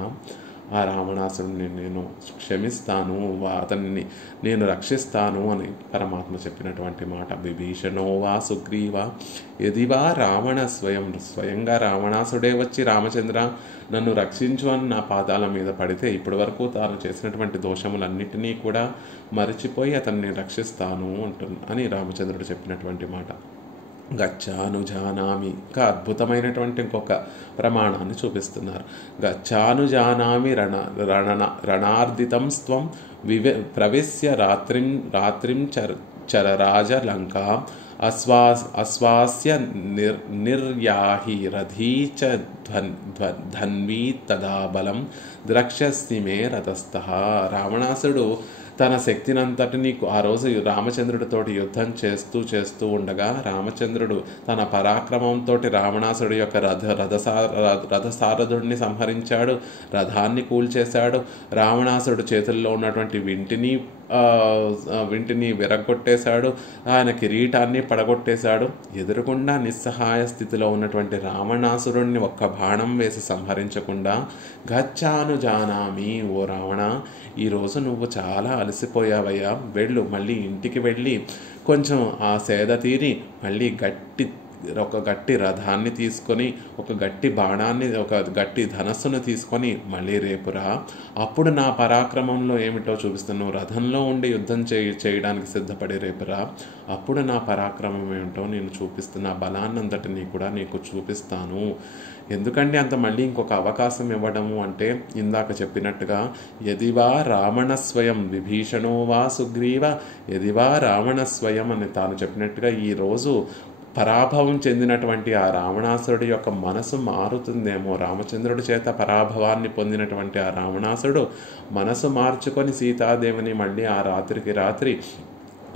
ఆ రావణాసుడిని నేను క్షమిస్తాను, అతన్ని నేను రక్షిస్తాను అని పరమాత్మ చెప్పినటువంటి మాట. విభీషణో వా సుగ్రీవ యదివా రావణ స్వయంగా రావణాసుడే వచ్చి రామచంద్ర నన్ను రక్షించు అని నా పాదాల మీద పడితే ఇప్పటి వరకు తాను చేసినటువంటి దోషములన్నిటినీ కూడా మరిచిపోయి అతన్ని రక్షిస్తాను అని రామచంద్రుడు చెప్పినటువంటి మాట. గచ్చానుజానామి, ఇంకా అద్భుతమైనటువంటి ఇంకొక ప్రమాణాన్ని చూపిస్తున్నారు. గచ్చానుజానామి రణార్దితం స్త్వం ప్రవిశ్య రాత్రిం చరరాజ లంకా అశ్వాస్య నిర్యాహి రథీ చ ధన్వీ తదా బలం ద్రక్ష్యస్తి మే రథస్థః. రావణాసుడు తన శక్తినంతటిని ఆ రోజు రామచంద్రుడితోటి యుద్ధం చేస్తూ ఉండగా రామచంద్రుడు తన పరాక్రమంతో రావణాసుడి యొక్క రథసారథుడిని సంహరించాడు, రథాన్ని కూల్చేశాడు. రావణాసుడు చేతుల్లో ఉన్నటువంటి వింటిని విరగొట్టేశాడు, ఆయన కిరీటాన్ని పడగొట్టేశాడు. ఎదురుగుండా నిస్సహాయ స్థితిలో ఉన్నటువంటి రావణాసురుణ్ణి ఒక్క బాణం వేసి సంహరించకుండా గచ్చాను జానామి, ఓ రావణ ఈరోజు నువ్వు చాలా అలసిపోయావయ్యా, వెళ్ళు, మళ్ళీ ఇంటికి వెళ్ళి కొంచెం ఆ సేద తీరి మళ్ళీ ఒక గట్టి రథాన్ని తీసుకొని ఒక గట్టి బాణాన్ని ఒక గట్టి ధనస్సును తీసుకొని మళ్ళీ రేపురా, అప్పుడు నా పరాక్రమంలో ఏమిటో చూపిస్తాను. రథంలో ఉండి యుద్ధం చేయడానికి సిద్ధపడి రేపురా, అప్పుడు నా పరాక్రమం ఏమిటో నేను చూపిస్తున్నా, బలాన్నంతటినీ కూడా నీకు చూపిస్తాను. ఎందుకంటే అంత మళ్ళీ ఇంకొక అవకాశం ఇవ్వడము అంటే ఇందాక చెప్పినట్టుగా యదివా రావణ స్వయం విభీషణో వా సుగ్రీవ యదివా రావణ స్వయం అని తాను చెప్పినట్టుగా ఈరోజు పరాభవం చెందినటువంటి ఆ రావణాసురుడి యొక్క మనసు మారుతుందేమో. రామచంద్రుడి చేత పరాభవాన్ని పొందినటువంటి ఆ రావణాసురుడు మనసు మార్చుకొని సీతాదేవిని మళ్ళీ ఆ రాత్రికి రాత్రి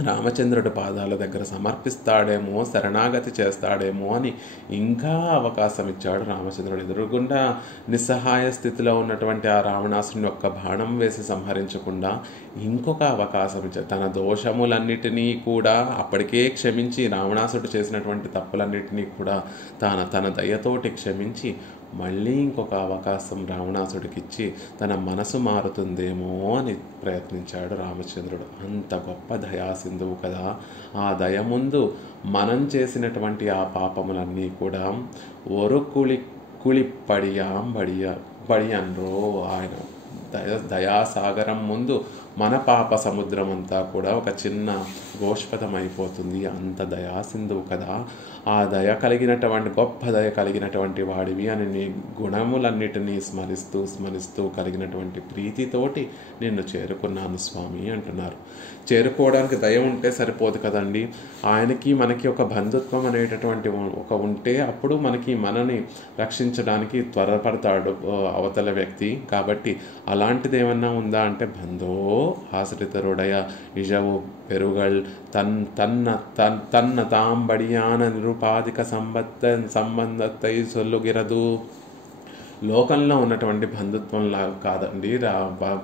రామచంద్రుడి పాదాల దగ్గర సమర్పిస్తాడేమో, శరణాగతి చేస్తాడేమో అని ఇంకా అవకాశం ఇచ్చాడు రామచంద్రుడు. ఎదురుగుండా నిస్సహాయ స్థితిలో ఉన్నటువంటి ఆ రావణాసుని ఒక్క బాణం వేసి సంహరించకుండా ఇంకొక అవకాశం ఇచ్చాడు. తన దోషములన్నిటినీ కూడా అప్పటికే క్షమించి, రావణాసుడు చేసినటువంటి తప్పులన్నిటినీ కూడా తన దయతోటి క్షమించి మళ్ళీ ఇంకొక అవకాశం రావణాసుడికి ఇచ్చి తన మనసు మారుతుందేమో అని ప్రయత్నించాడు రామచంద్రుడు. అంత గొప్ప దయాసింధువు కదా. ఆ దయ ముందు మనం చేసినటువంటి ఆ పాపములన్నీ కూడా పడియన్రో ఆయన దయాసాగరం ముందు మన పాప సముద్రం అంతా కూడా ఒక చిన్న గోష్పదం అయిపోతుంది. అంత దయాసింధువు కదా, ఆ దయ కలిగినటువంటి గొప్ప దయ కలిగినటువంటి వాడివి అని నీ గుణములన్నిటినీ స్మరిస్తూ స్మరిస్తూ కలిగినటువంటి ప్రీతితోటి నిన్ను చేరుకున్నాను స్వామి అంటున్నారు. చేరుకోవడానికి దయ ఉంటే సరిపోదు కదండి, ఆయనకి మనకి ఒక బంధుత్వం అనేటటువంటి ఒక ఉంటే అప్పుడు మనని రక్షించడానికి త్వరపడతాడు అవతల వ్యక్తి. కాబట్టి అలాంటిది ఏమన్నా ఉందా అంటే బంధో ఆశ్రితరుడయ ఇజవు పెరుగల్ తన్న తాంబడియాన నిరుపాధిక సంబంధத்தை సొల్లుగిరదు. లోకంలో ఉన్నటువంటి బంధుత్వంలా కాదండి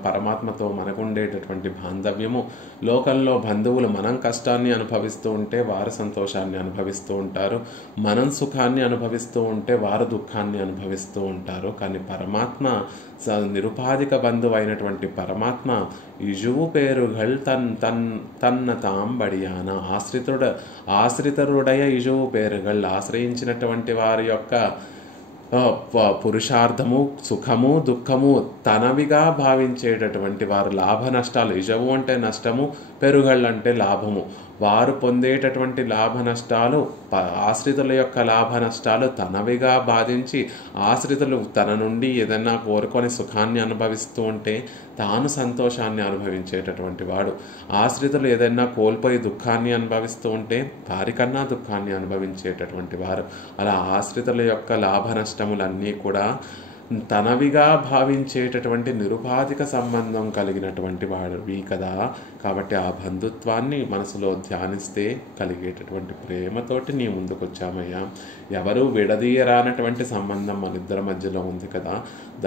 పరమాత్మతో మనకు ఉండేటటువంటి బాంధవ్యము. లోకంలో బంధువులు మనం కష్టాన్ని అనుభవిస్తూ ఉంటే వారు సంతోషాన్ని అనుభవిస్తూ ఉంటారు, మనం సుఖాన్ని అనుభవిస్తూ ఉంటే వారు దుఃఖాన్ని అనుభవిస్తూ ఉంటారు. కానీ పరమాత్మ నిరుపాధిక బంధువు అయినటువంటి పరమాత్మ ఇజువు పేరుగల్ తన్న తాంబడియాన ఆశ్రితరుడయ ఇజువు పేరుగల్ ఆశ్రయించినటువంటి వారి యొక్క పురుషార్థము సుఖము దుఃఖము తనవిగా భావించేటటువంటి వారు లాభ నష్టాలు, ఇజవు అంటే నష్టము, పెరుగళ్ళు అంటే లాభము, వారు పొందేటటువంటి లాభ నష్టాలు ఆశ్రితుల యొక్క లాభ నష్టాలు తనవిగా బాధించి ఆశ్రితులు తన నుండి ఏదైనా కోరుకొని సుఖాన్ని అనుభవిస్తూ ఉంటే తాను సంతోషాన్ని అనుభవించేటటువంటి వాడు, ఆశ్రితులు ఏదైనా కోల్పోయి దుఃఖాన్ని అనుభవిస్తూ ఉంటే వారికన్నా దుఃఖాన్ని అనుభవించేటటువంటి వారు. అలా ఆశ్రితుల యొక్క లాభ నష్టములన్నీ కూడా తనవిగా భావించేటటువంటి నిరుపాధిక సంబంధం కలిగినటువంటి వాడివి కదా. కాబట్టి ఆ బంధుత్వాన్ని మనసులో ధ్యానిస్తే కలిగేటటువంటి ప్రేమతోటి నీ ముందుకు వచ్చామయ్యా. ఎవరు విడదీయరానటువంటి సంబంధం మన ఇద్దరి మధ్యలో ఉంది కదా,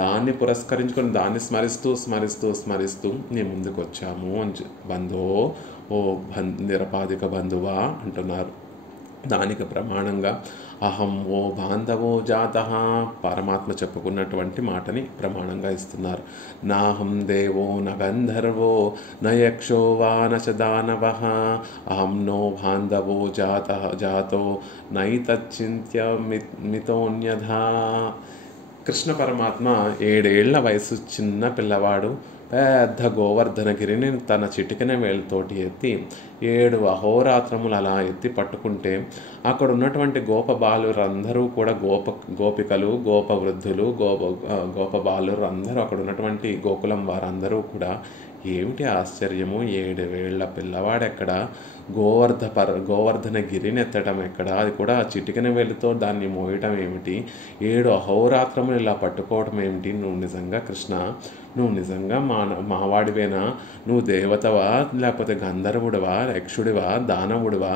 దాన్ని పురస్కరించుకొని దాన్ని స్మరిస్తూ స్మరిస్తూ స్మరిస్తూ నీ ముందుకు వచ్చాము అని బంధో ఓ నిరపాధిక బంధువా అంటున్నారు. దానికి ప్రమాణంగా అహం ఓ బాంధవో జాత పరమాత్మ చెప్పుకున్నటువంటి మాటని ప్రమాణంగా ఇస్తున్నారు. నాహం దేవో న గంధర్వో న యక్షో వా న చ దానవః అహం నో బాంధవో జాతో నైతచ్చింత్య మితోన్యథా. కృష్ణ పరమాత్మ 7 ఏళ్ల వయసు చిన్న పిల్లవాడు పెద్ద గోవర్ధనగిరిని తన చిటికెన వేలుతోటి ఎత్తి 7 అహోరాత్రములు అలా ఎత్తి పట్టుకుంటే అక్కడ ఉన్నటువంటి గోప బాలురందరూ కూడా గోపికలు గోప వృద్ధులు గోప బాలురు అందరూ అక్కడ ఉన్నటువంటి గోకులం వారందరూ కూడా ఏమిటి ఆశ్చర్యము, 7 ఏళ్ల పిల్లవాడెక్కడ, గోవర్ధన గిరిని ఎత్తడం ఎక్కడ, అది కూడా చిటికెన వేలుతో దాన్ని మోయటం ఏమిటి, 7 అహోరాత్రములు ఇలా పట్టుకోవడం ఏమిటి, నువ్వు నిజంగా కృష్ణ నువ్వు నిజంగా మావాడివేనా, నువ్వు దేవతవా లేకపోతే గంధర్వుడివా యక్షుడివా దానవుడివా,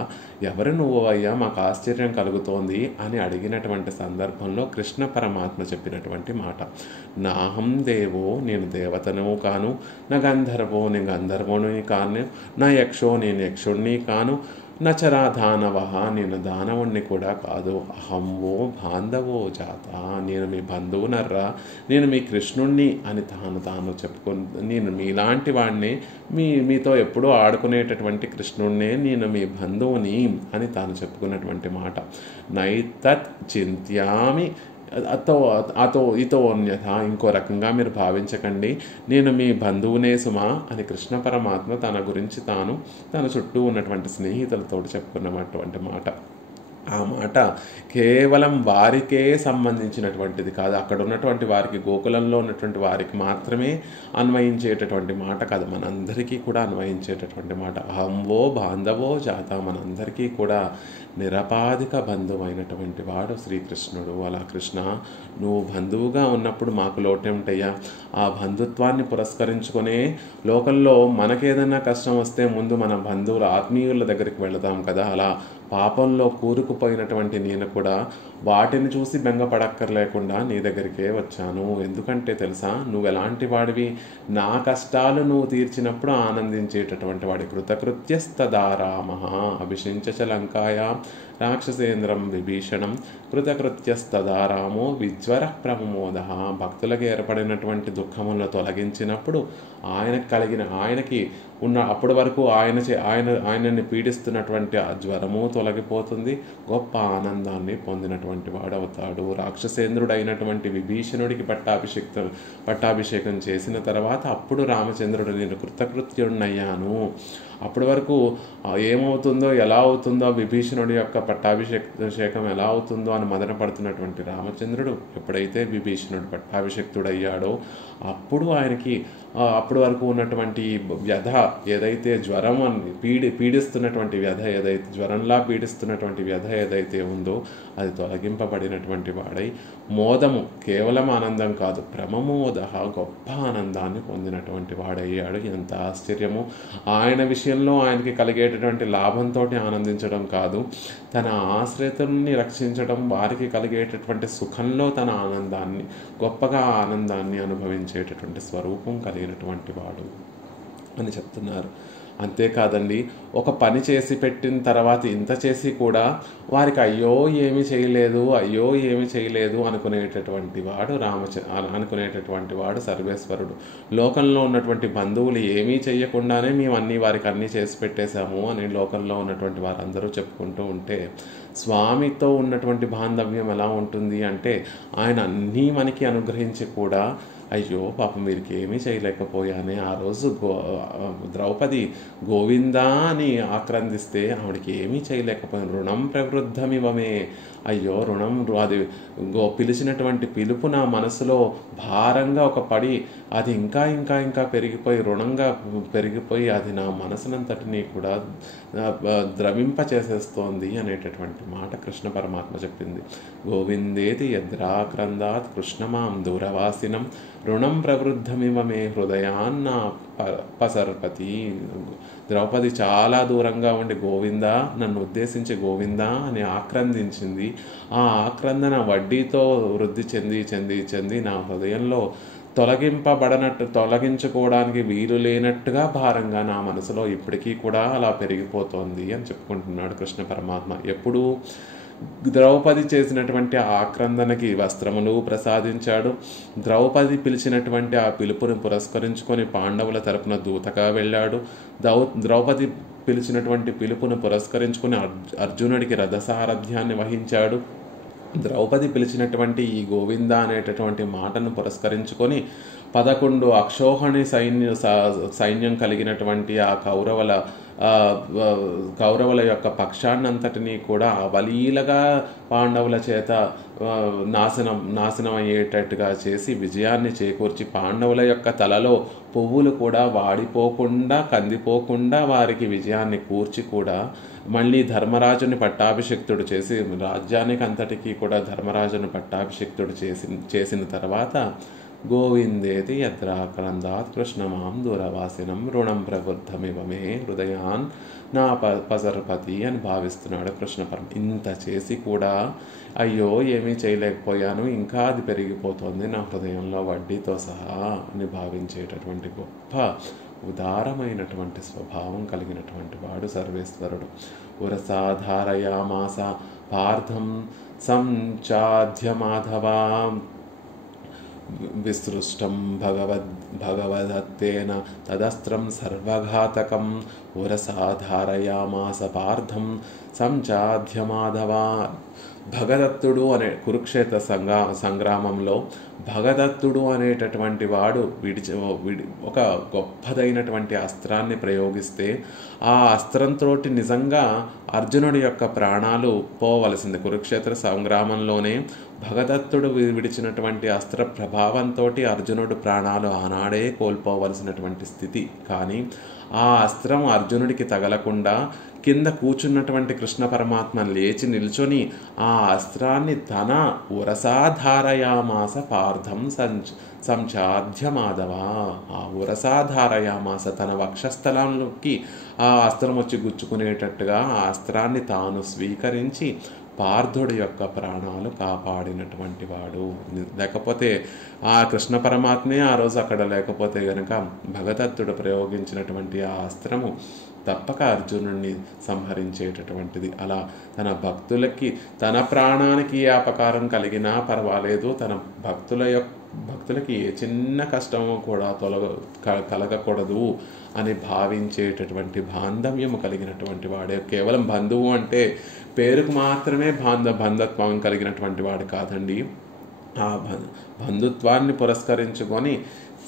ఎవరు నువ్వు అయ్యా, మాకు ఆశ్చర్యం కలుగుతోంది అని అడిగినటువంటి సందర్భంలో కృష్ణ పరమాత్మ చెప్పినటువంటి మాట, నాహం దేవో నేను దేవతను కాను, నా గంధర్వో నేను గంధర్వుని కాను, నా యక్షో నేను యక్షుడిని కాను, నచరా దానవః నేను దానవుణ్ణి కూడా కాదు, అహంవో బాంధవో జాత నేను మీ బంధువునర్రా, నేను మీ కృష్ణుణ్ణి అని తాను చెప్పుకొని నేను మీలాంటి వాడిని, మీతో ఎప్పుడూ ఆడుకునేటటువంటి కృష్ణుణ్ణే, నేను మీ బంధువుని అని తాను చెప్పుకున్నటువంటి మాట. నైతత్ చింత్యామి ఇతో అన్యథ ఇంకో రకంగా మీరు భావించకండి, నేను మీ బంధువునే సుమా అని కృష్ణ పరమాత్మ తన గురించి తన చుట్టూ ఉన్నటువంటి స్నేహితులతో చెప్పుకున్నటువంటి మాట. ఆ మాట కేవలం వారికే సంబంధించినటువంటిది కాదు, అక్కడ ఉన్నటువంటి వారికి గోకులంలో ఉన్నటువంటి వారికి మాత్రమే అన్వయించేటటువంటి మాట కాదు, మనందరికీ కూడా అన్వయించేటటువంటి మాట. అహంవో బాంధవో జాత మనందరికీ కూడా నిరపాధిక బంధువైనటువంటి వాడు శ్రీకృష్ణుడు. అలా కృష్ణ నువ్వు బంధువుగా ఉన్నప్పుడు మాకు లోటేమిటయ్యా, ఆ బంధుత్వాన్ని పురస్కరించుకునే లోకంలో మనకేదైనా కష్టం వస్తే ముందు మన బంధువుల ఆత్మీయుల దగ్గరికి వెళదాం కదా, అలా పాపంలో కూరుకుపోయినటువంటి నేను కూడా వాటిని చూసి బెంగపడక్కర్లేకుండా నీ దగ్గరికే వచ్చాను. ఎందుకంటే తెలుసా, నువ్వు ఎలాంటి వాడివి, నా కష్టాలు నువ్వు తీర్చినప్పుడు ఆనందించేటటువంటి వాడి. కృతకృత్యస్తదా రామః అభిషించ లంకాయ రాక్షసేంద్రం విభీషణం కృతకృత్యస్తదా రామో విజ్వర ప్రమోద. భక్తులకు ఏర్పడినటువంటి దుఃఖములను తొలగించినప్పుడు ఆయనకి ఉన్న అప్పటి వరకు ఆయనని పీడిస్తున్నటువంటి ఆ జ్వరము తొలగిపోతుంది, గొప్ప ఆనందాన్ని పొందినటువంటి వాడవుతాడు. రాక్షసేంద్రుడైనటువంటి విభీషణుడికి పట్టాభిషేకం చేసిన తర్వాత అప్పుడు రామచంద్రుడు నేను కృతకృత్యుడినయ్యాను. అప్పటి వరకు ఏమవుతుందో ఎలా అవుతుందో విభీషణుడి యొక్క పట్టాభిషేకం ఎలా అవుతుందో అని మదన పడుతున్నటువంటి రామచంద్రుడు ఎప్పుడైతే విభీషణుడు పట్టాభిషేక్తుడయ్యాడో అప్పుడు ఆయనకి అప్పటి వరకు ఉన్నటువంటి వ్యధ ఏదైతే జ్వరం పీడిస్తున్నటువంటి వ్యధ ఏదైతే జ్వరంలా పీడిస్తున్నటువంటి వ్యధ ఏదైతే ఉందో అది తొలగింపబడినటువంటి వాడై మోదము కేవలం ఆనందం కాదు, ప్రమమోద గొప్ప ఆనందాన్ని పొందినటువంటి వాడయ్యాడు. ఎంత ఆశ్చర్యము! ఆయన విషయంలో ఆయనకి కలిగేటటువంటి లాభంతో ఆనందించడం కాదు, తన ఆశ్రితుల్ని రక్షించడం, వారికి కలిగేటటువంటి సుఖంలో తన ఆనందాన్ని గొప్పగా ఆనందాన్ని అనుభవించేటటువంటి స్వరూపం కలిగినటువంటి వాడు అని చెప్తున్నారు. అంతేకాదండి, ఒక పని చేసి పెట్టిన తర్వాత ఇంత చేసి కూడా వారికి అయ్యో ఏమీ చేయలేదు అనుకునేటటువంటి వాడు సర్వేశ్వరుడు. లోకంలో ఉన్నటువంటి బంధువులు ఏమీ చేయకుండానే మేము వారికి అన్నీ చేసి పెట్టేశాము అని లోకంలో ఉన్నటువంటి వారందరూ చెప్పుకుంటూ ఉంటే స్వామితో ఉన్నటువంటి బాంధవ్యం ఎలా ఉంటుంది అంటే ఆయన అన్నీ మనకి అనుగ్రహించి కూడా అయ్యో పాపం వీరికి ఏమీ చేయలేకపోయానే. ఆ రోజు ద్రౌపది గోవిందా అని ఆక్రందిస్తే ఆవిడకి ఏమీ చేయలేకపోయాను. రుణం ప్రవృద్ధమివమే, అయ్యో రుణం అది పిలిచినటువంటి పిలుపు నా మనసులో భారంగా ఒక పడి అది ఇంకా ఇంకా ఇంకా రుణంగా పెరిగిపోయి అది నా మనసునంతటినీ కూడా ద్రవింపచేసేస్తోంది అనేటటువంటి మాట కృష్ణ పరమాత్మ చెప్పింది. గోవిందేతి యద్రాక్రందాత్ కృష్ణమాం దూరవాసినం రుణం ప్రవృద్ధమివమే హృదయాన్న పసర్పతి. ద్రౌపది చాలా దూరంగా ఉండి గోవిందా నన్ను ఉద్దేశించి గోవిందా అని ఆక్రందించింది. ఆ ఆక్రందన వడ్డీతో వృద్ధి చెంది నా హృదయంలో తొలగించుకోవడానికి వీలు లేనట్టుగా భారంగా నా మనసులో ఇప్పటికీ కూడా అలా పెరిగిపోతోంది అని చెప్పుకుంటున్నాడు కృష్ణ పరమాత్మ. ఎప్పుడు ద్రౌపది చేసినటువంటి ఆక్రందనకి వస్త్రములు ప్రసాదించాడు. ద్రౌపది పిలిచినటువంటి ఆ పిలుపుని పురస్కరించుకొని పాండవుల తరపున దూతగా వెళ్ళాడు. ద్రౌపది పిలిచినటువంటి పిలుపును పురస్కరించుకొని అర్జునుడికి రథసారథ్యాన్ని వహించాడు. ద్రౌపది పిలిచినటువంటి ఈ గోవింద అనేటటువంటి మాటను పురస్కరించుకొని 11 అక్షోహిణి సైన్యం కలిగినటువంటి ఆ కౌరవుల యొక్క పక్షాన్నంతటినీ కూడా అవలీలగా పాండవుల చేత నాశనం అయ్యేటట్టుగా చేసి విజయాన్ని చేకూర్చి పాండవుల యొక్క తలలో పువ్వులు కూడా వాడిపోకుండా కందిపోకుండా వారికి విజయాన్ని కూర్చి కూడా మళ్ళీ ధర్మరాజుని పట్టాభిషిక్తుడు చేసి రాజ్యానికి అంతటికీ కూడా ధర్మరాజుని పట్టాభిషిక్తుడు చేసిన తర్వాత గోవిందేతి యద్రాక్రందాత్ కృష్ణమాం దూరవాసినం రుణం ప్రవృద్ధమివమే హృదయాన్ నా పసర్పతి అని భావిస్తున్నాడు కృష్ణ పరమ. ఇంత చేసి కూడా అయ్యో ఏమీ చేయలేకపోయాను, ఇంకా అది పెరిగిపోతుంది నా హృదయంలో వడ్డీతో సహా అని భావించేటటువంటి గొప్ప ఉదారమైనటువంటి స్వభావం కలిగినటువంటి వాడు సర్వేశ్వరుడు. ఉరసాధారయామాస పార్థం సంచాధ్య మాధవా విసృష్టం భగవదత్తేన తదస్త్రం సర్వఘాతకం ఉరసాధారయామాస పార్థం సంచాధ్య మాధవా. భగదత్తుడు అనే కురుక్షేత్ర సంగ్రామంలో భగదత్తుడు అనేటటువంటి వాడు ఒక గొప్పదైనటువంటి అస్త్రాన్ని ప్రయోగిస్తే ఆ అస్త్రంతో నిజంగా అర్జునుడి యొక్క ప్రాణాలు పోవలసింది. కురుక్షేత్ర సంగ్రామంలోనే భగదత్తుడు విడిచినటువంటి అస్త్ర ప్రభావంతో అర్జునుడు ప్రాణాలు ఆనాడే కోల్పోవలసినటువంటి స్థితి. కానీ ఆ అస్త్రం అర్జునుడికి తగలకుండా కింద కూర్చున్నటువంటి కృష్ణ పరమాత్మ లేచి నిల్చొని ఆ అస్త్రాన్ని తన ఉరసాధారయామాస పార్థం సంచాధ్య మాధవ. ఆ ఉరసాధారయామాస తన వక్షస్థలంలోకి ఆ అస్త్రం వచ్చి గుచ్చుకునేటట్టుగా ఆ అస్త్రాన్ని తాను స్వీకరించి పార్థుడి యొక్క ప్రాణాలు కాపాడినటువంటి వాడు. లేకపోతే ఆ కృష్ణ పరమాత్మే ఆ రోజు అక్కడ లేకపోతే గనక భగదత్తుడు ప్రయోగించినటువంటి ఆ అస్త్రము తప్పక అర్జునుడిని సంహరించేటటువంటిది. అలా తన భక్తులకి తన ప్రాణానికి ఏ అపకారం కలిగినా పర్వాలేదు, తన భక్తులకి ఏ చిన్న కష్టము కూడా కలగకూడదు అని భావించేటటువంటి బాంధవ్యము కలిగినటువంటి వాడే. కేవలం బంధువు అంటే పేరుకు మాత్రమే బంధత్వం కలిగినటువంటి వాడు కాదండి. ఆ బంధుత్వాన్ని పురస్కరించుకొని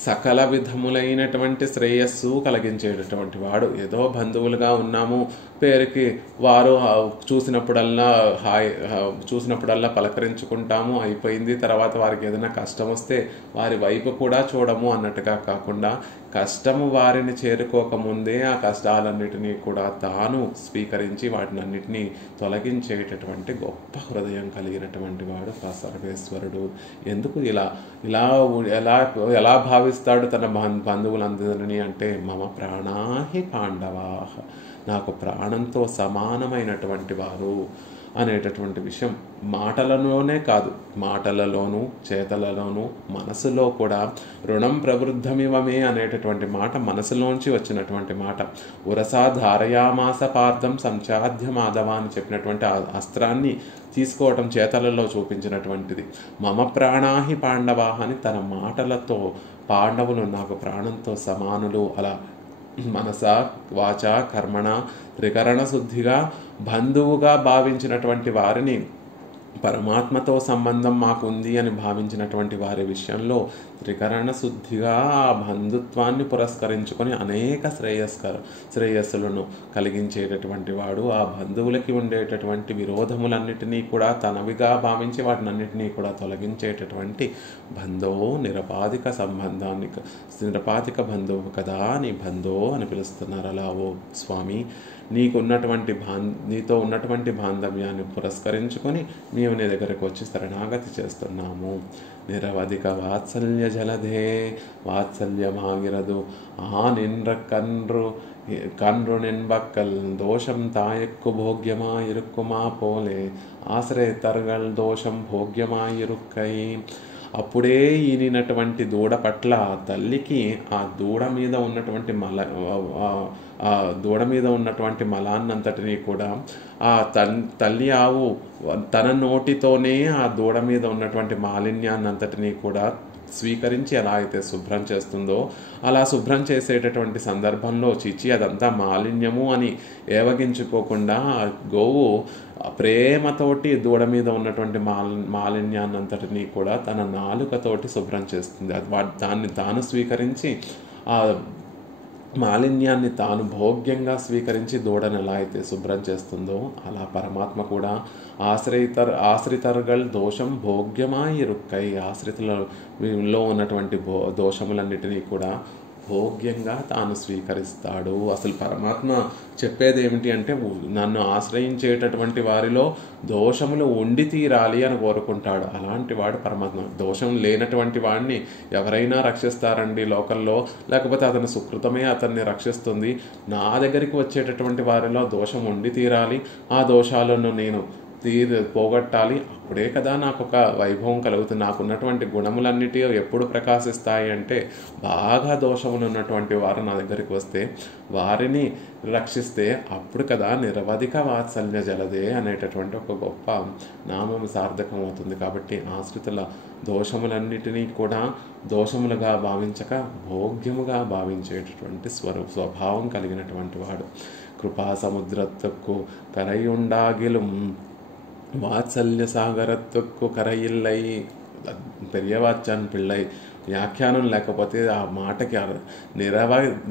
సకల విధములైనటువంటి శ్రేయస్సు కలిగించేటటువంటి వాడు. ఏదో బంధువులుగా ఉన్నాము, పేరుకి వారు చూసినప్పుడల్లా పలకరించుకుంటాము, అయిపోయింది, తర్వాత వారికి ఏదైనా కష్టం వస్తే వారి వైపు కూడా చూడము అన్నట్టుగా కాకుండా, కష్టము వారిని చేరుకోకముందే ఆ కష్టాలన్నిటినీ కూడా తాను స్వీకరించి వాటినన్నిటినీ తొలగించేటటువంటి గొప్ప హృదయం కలిగినటువంటి వాడు ఆ సర్వేశ్వరుడు. ఎందుకు ఎలా భావిస్తాడు తన బంధువులందరినీ అంటే, మమ ప్రాణాహి పాండవాః, నాకు ప్రాణంతో సమానమైనటువంటి వారు అనేటటువంటి విషయం మాటలలోనే కాదు, మాటలలోనూ చేతలలోనూ మనసులో కూడా. రుణం ప్రవృద్ధమివమే అనేటటువంటి మాట మనసులోంచి వచ్చినటువంటి మాట. ఉరసా ధారయామాస పార్థం సంచాధ్య మాధవ అని చెప్పినటువంటి అస్త్రాన్ని తీసుకోవటం చేతలలో చూపించినటువంటిది. మమ ప్రాణాహి పాండవాహ అని తన మాటలతో పాండవులు నాకు ప్రాణంతో సమానులు, అలా మనస వాచ కర్మణ త్రికరణ శుద్ధిగా బంధువుగా భావించినటువంటి వారిని, పరమాత్మతో సంబంధం మాకుంది అని భావించినటువంటి వారి విషయంలో త్రికరణ శుద్ధిగా ఆ బంధుత్వాన్ని పురస్కరించుకొని అనేక శ్రేయస్సులను కలిగించేటటువంటి వాడు. ఆ బంధువులకి ఉండేటటువంటి విరోధములన్నిటినీ కూడా తనవిగా భావించి వాటినన్నిటినీ కూడా తొలగించేటటువంటి బంధో నిరపాధిక బంధువు కదా నీ బంధో అని పిలుస్తున్నారు. అలా ఓ స్వామి, నీతో ఉన్నటువంటి బాంధవ్యాన్ని పురస్కరించుకొని మేము నీ దగ్గరకు వచ్చి శరణాగతి చేస్తున్నాము. నిరవధిక వాత్సల్య జలధే వాత్సల్యమాగిరదు నిன்ற கன்று நின்பக்கல் தோஷம் தாயக்கு భోగ్యమాయిరుక్కుమా పోలే ఆశ్రయతర్గల్ దోషం భోగ్యమాయిరుక్కై. అప్పుడే ఈనినటువంటి దూడ పట్ల తల్లికి ఆ దూడ మీద ఉన్నటువంటి మలాన్నంతటినీ కూడా ఆ తల్లి ఆవు తన నోటితోనే ఆ దూడ మీద ఉన్నటువంటి మాలిన్యాన్నంతటినీ కూడా స్వీకరించి ఎలా అయితే శుభ్రం చేస్తుందో, అలా శుభ్రం చేసేటటువంటి సందర్భంలో చిచి అదంతా మాలిన్యము అని ఏవగించుకోకుండా గోవు ప్రేమతోటి దూడ మీద ఉన్నటువంటి మాలిన్యాన్నంతటినీ కూడా తన నాలుకతోటి శుభ్రం చేస్తుంది. దాన్ని తాను స్వీకరించి ఆ మాలిన్యాన్ని తాను భోగ్యంగా స్వీకరించి దూడను ఎలా అయితే శుభ్రం చేస్తుందో, అలా పరమాత్మ కూడా ఆశ్రితర్గల్ దోషం భోగ్యమాయిరుక్కై, ఆశ్రితులలో ఉన్నటువంటి దోషములన్నిటినీ కూడా భోగ్యంగా తాను స్వీకరిస్తాడు. అసలు పరమాత్మ చెప్పేది ఏమిటి అంటే, నన్ను ఆశ్రయించేటటువంటి వారిలో దోషములు ఉండి తీరాలి అని కోరుకుంటాడు. అలాంటి వాడు పరమాత్మ. దోషం లేనటువంటి వాడిని ఎవరైనా రక్షిస్తారండి లోకంలో, లేకపోతే అతని సుకృతమే అతన్ని రక్షిస్తుంది. నా దగ్గరికి వచ్చేటటువంటి వారిలో దోషం ఉండి తీరాలి, ఆ దోషాలను నేను పోగొట్టాలి, అప్పుడే కదా నాకు ఒక వైభవం కలుగుతుంది. నాకున్నటువంటి గుణములన్నిటి ఎప్పుడు ప్రకాశిస్తాయి అంటే, బాగా దోషములు ఉన్నటువంటి వారు నా దగ్గరికి వస్తే వారిని రక్షిస్తే అప్పుడు కదా నిరవధిక వాత్సల్య జలదే అనేటటువంటి ఒక గొప్ప నామం సార్థకం అవుతుంది. కాబట్టి ఆశ్రితుల దోషములన్నిటినీ కూడా దోషములుగా భావించక భోగ్యముగా భావించేటటువంటి స్వభావం కలిగినటువంటి వాడు. కృపా సముద్రత్తుకు కరైయుండాగిலும் వాత్సల్య సాగరత్తుకు కరయిల్లై. పెరియవాచ్యాన్ పిళ్ళై వ్యాఖ్యానం లేకపోతే ఆ మాటకి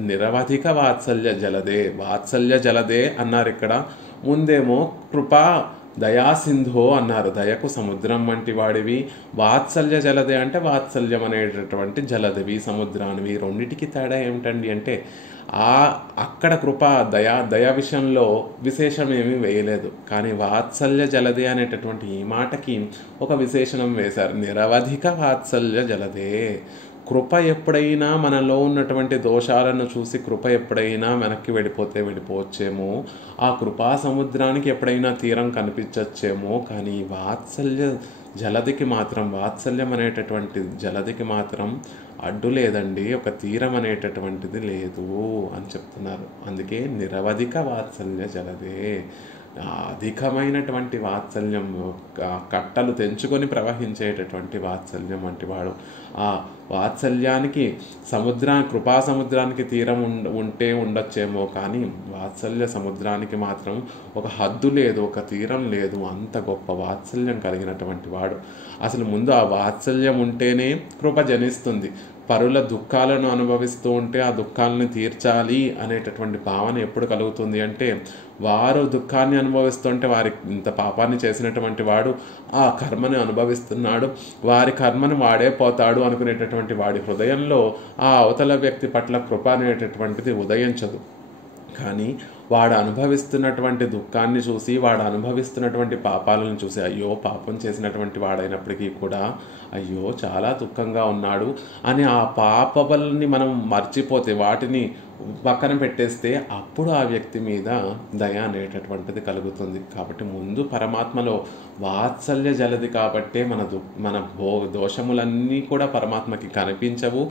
నిరవధిక వాత్సల్య జలదే అన్నారు. ఇక్కడ ముందేమో కృపా దయాసింధో అన్నారు, దయకు సముద్రం వంటి వాడివి. వాత్సల్య జలదే అంటే వాత్సల్యం అనేటటువంటి జలదివి, సముద్రానివి. రెండిటికి తేడా ఏమిటండి అంటే, అక్కడ కృప దయ విషయంలో విశేషం ఏమీ వేయలేదు, కానీ వాత్సల్య జలదే అనేటటువంటి ఈ మాటకి ఒక విశేషణం వేశారు. నిరవధిక వాత్సల్య జలదే. కృప ఎప్పుడైనా మనలో ఉన్నటువంటి దోషాలను చూసి కృప ఎప్పుడైనా వెనక్కి వెళ్ళిపోవచ్చేమో, ఆ కృపా సముద్రానికి ఎప్పుడైనా తీరం కనిపించచ్చేమో, కానీ వాత్సల్యం అనేటటువంటి జలదికి మాత్రం అడ్డు లేదండి, ఒక తీరం అనేటటువంటిది లేదు అని చెప్తున్నారు. అందుకే నిరవధిక వాత్సల్య జలదే, అధికమైనటువంటి వాత్సల్యం, కట్టలు తెంచుకొని ప్రవహించేటటువంటి వాత్సల్యం వంటి వాడు. ఆ వాత్సల్యానికి కృపా సముద్రానికి తీరం ఉంటే ఉండొచ్చేమో, కానీ వాత్సల్య సముద్రానికి మాత్రం ఒక హద్దు లేదు, ఒక తీరం లేదు. అంత గొప్ప వాత్సల్యం కలిగినటువంటి వాడు. అసలు ముందు ఆ వాత్సల్యం ఉంటేనే కృప జనిస్తుంది. పరుల దుఃఖాలను అనుభవిస్తూ ఉంటే ఆ దుఃఖాలను తీర్చాలి అనేటటువంటి భావన ఎప్పుడు కలుగుతుంది అంటే, వారు దుఃఖాన్ని అనుభవిస్తుంటే వారి ఇంత పాపాన్ని చేసినటువంటి వాడు ఆ కర్మని అనుభవిస్తున్నాడు, వారి కర్మను వాడే పోతాడు అనుకునేటటువంటి వాడి హృదయంలో ఆ అవతల వ్యక్తి పట్ల కృప అనేటటువంటిది ఉదయించదు. కానీ వాడు అనుభవిస్తున్నటువంటి దుఃఖాన్ని చూసి, వాడు అనుభవిస్తున్నటువంటి పాపాలను చూసి, అయ్యో పాపం చేసినటువంటి వాడైనప్పటికీ కూడా అయ్యో చాలా దుఃఖంగా ఉన్నాడు అని ఆ పాపాలని మనం మర్చిపోతే, వాటిని పక్కన పెట్టేస్తే అప్పుడు ఆ వ్యక్తి మీద దయ అనేటటువంటిది కలుగుతుంది. కాబట్టి ముందు పరమాత్మలో వాత్సల్య జలది కాబట్టే మన దోషములన్నీ కూడా పరమాత్మకి కనిపించవు.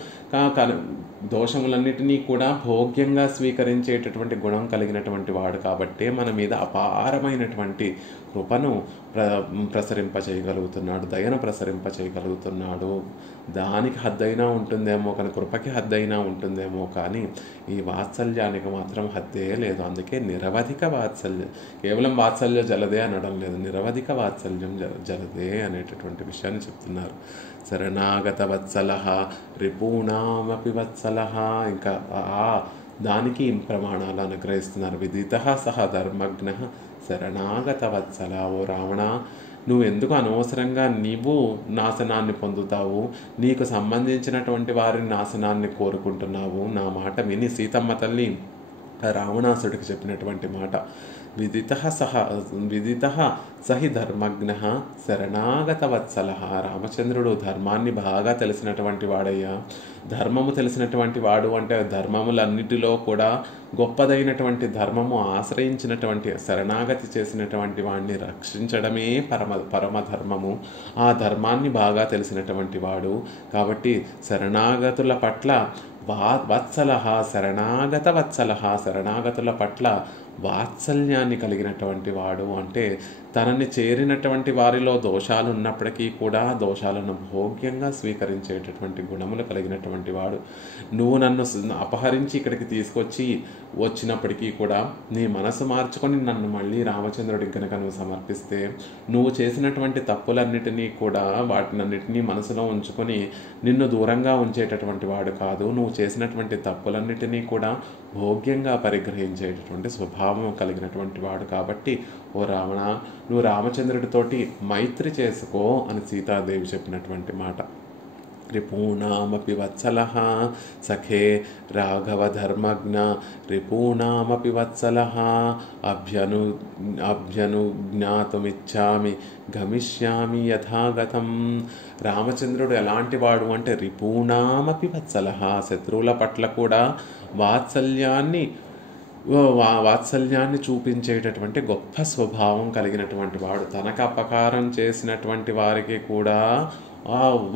దోషములన్నిటినీ కూడా భోగ్యంగా స్వీకరించేటటువంటి గుణం కలిగినటువంటి వాడు కాబట్టే మన మీద అపారమైనటువంటి కృపను ప్రసరింపచేయగలుగుతున్నాడు, దయను ప్రసరింపచేయగలుగుతున్నాడు. దానికి హద్దైనా ఉంటుందేమో, కానీ కృపకి హద్దైనా ఉంటుందేమో, కానీ ఈ వాత్సల్యానికి మాత్రం హద్దే లేదు. అందుకే నిరవధిక వాత్సల్యం, కేవలం వాత్సల్య జలదే అనడం లేదు, నిరవధిక వాత్సల్యం జలదే అనేటటువంటి విషయాన్ని చెప్తున్నారు. శరణాగత వత్సల రిపూణామపి వత్సల, ఇంకా దానికి ప్రమాణాలు అనుగ్రహిస్తున్నారు. విదిత సహ ధర్మజ్ఞ శరణాగత వత్సల. ఓ రావణ, నువ్వు ఎందుకు అనవసరంగా నీవు నాశనాన్ని పొందుతావు, నీకు సంబంధించినటువంటి వారి నాశనాన్ని కోరుకుంటున్నావు? నా మాట విని సీతమ్మ తల్లి రావణాసుడికి చెప్పినటువంటి మాట, విదిత సహి ధర్మజ్ఞ శరణాగత వత్సల. రామచంద్రుడు ధర్మాన్ని బాగా తెలిసినటువంటి వాడయ్యా. ధర్మము తెలిసినటువంటి వాడు అంటే ధర్మములన్నిటిలో కూడా గొప్పదైనటువంటి ధర్మము ఆశ్రయించినటువంటి, శరణాగతి చేసినటువంటి వాడిని రక్షించడమే పరమధర్మము. ఆ ధర్మాన్ని బాగా తెలిసినటువంటి వాడు కాబట్టి శరణాగతుల పట్ల వత్సల, శరణాగత వత్సల, శరణాగతుల పట్ల వాత్సల్యాన్ని కలిగినటువంటి వాడు. అంటే తనని చేరినటువంటి వారిలో దోషాలు ఉన్నప్పటికీ కూడా దోషాలను భోగ్యంగా స్వీకరించేటటువంటి గుణములు కలిగినటువంటి వాడు. నువ్వు నన్ను అపహరించి ఇక్కడికి తీసుకొచ్చి వచ్చినప్పటికీ కూడా నీ మనసు మార్చుకొని నన్ను మళ్ళీ రామచంద్రుడికి కనుక నువ్వు సమర్పిస్తే, నువ్వు చేసినటువంటి తప్పులన్నిటినీ కూడా వాటినన్నిటినీ మనసులో ఉంచుకొని నిన్ను దూరంగా ఉంచేటటువంటి వాడు కాదు. నువ్వు చేసినటువంటి తప్పులన్నిటినీ కూడా భోగ్యంగా పరిగ్రహించేటటువంటి స్వభావం కలిగినటువంటి వాడు. కాబట్టి ఓ రావణ, నువ్వు రామచంద్రుడితోటి మైత్రి చేసుకో అని సీతాదేవి చెప్పినటువంటి మాట. రిపూణామపి వత్సల సఖే రాఘవ ధర్మజ్ఞ రిపూణామపి వత్సల అభ్యనుజ్ఞాతుమిచ్చామి గమిష్యామి యథాగతం. రామచంద్రుడు ఎలాంటి వాడు అంటే రిపూణామపి వత్సల, శత్రువుల పట్ల కూడా వాత్సల్యాన్ని చూపించేటటువంటి గొప్ప స్వభావం కలిగినటువంటి వాడు. తనకు అపకారం చేసినటువంటి వారికి కూడా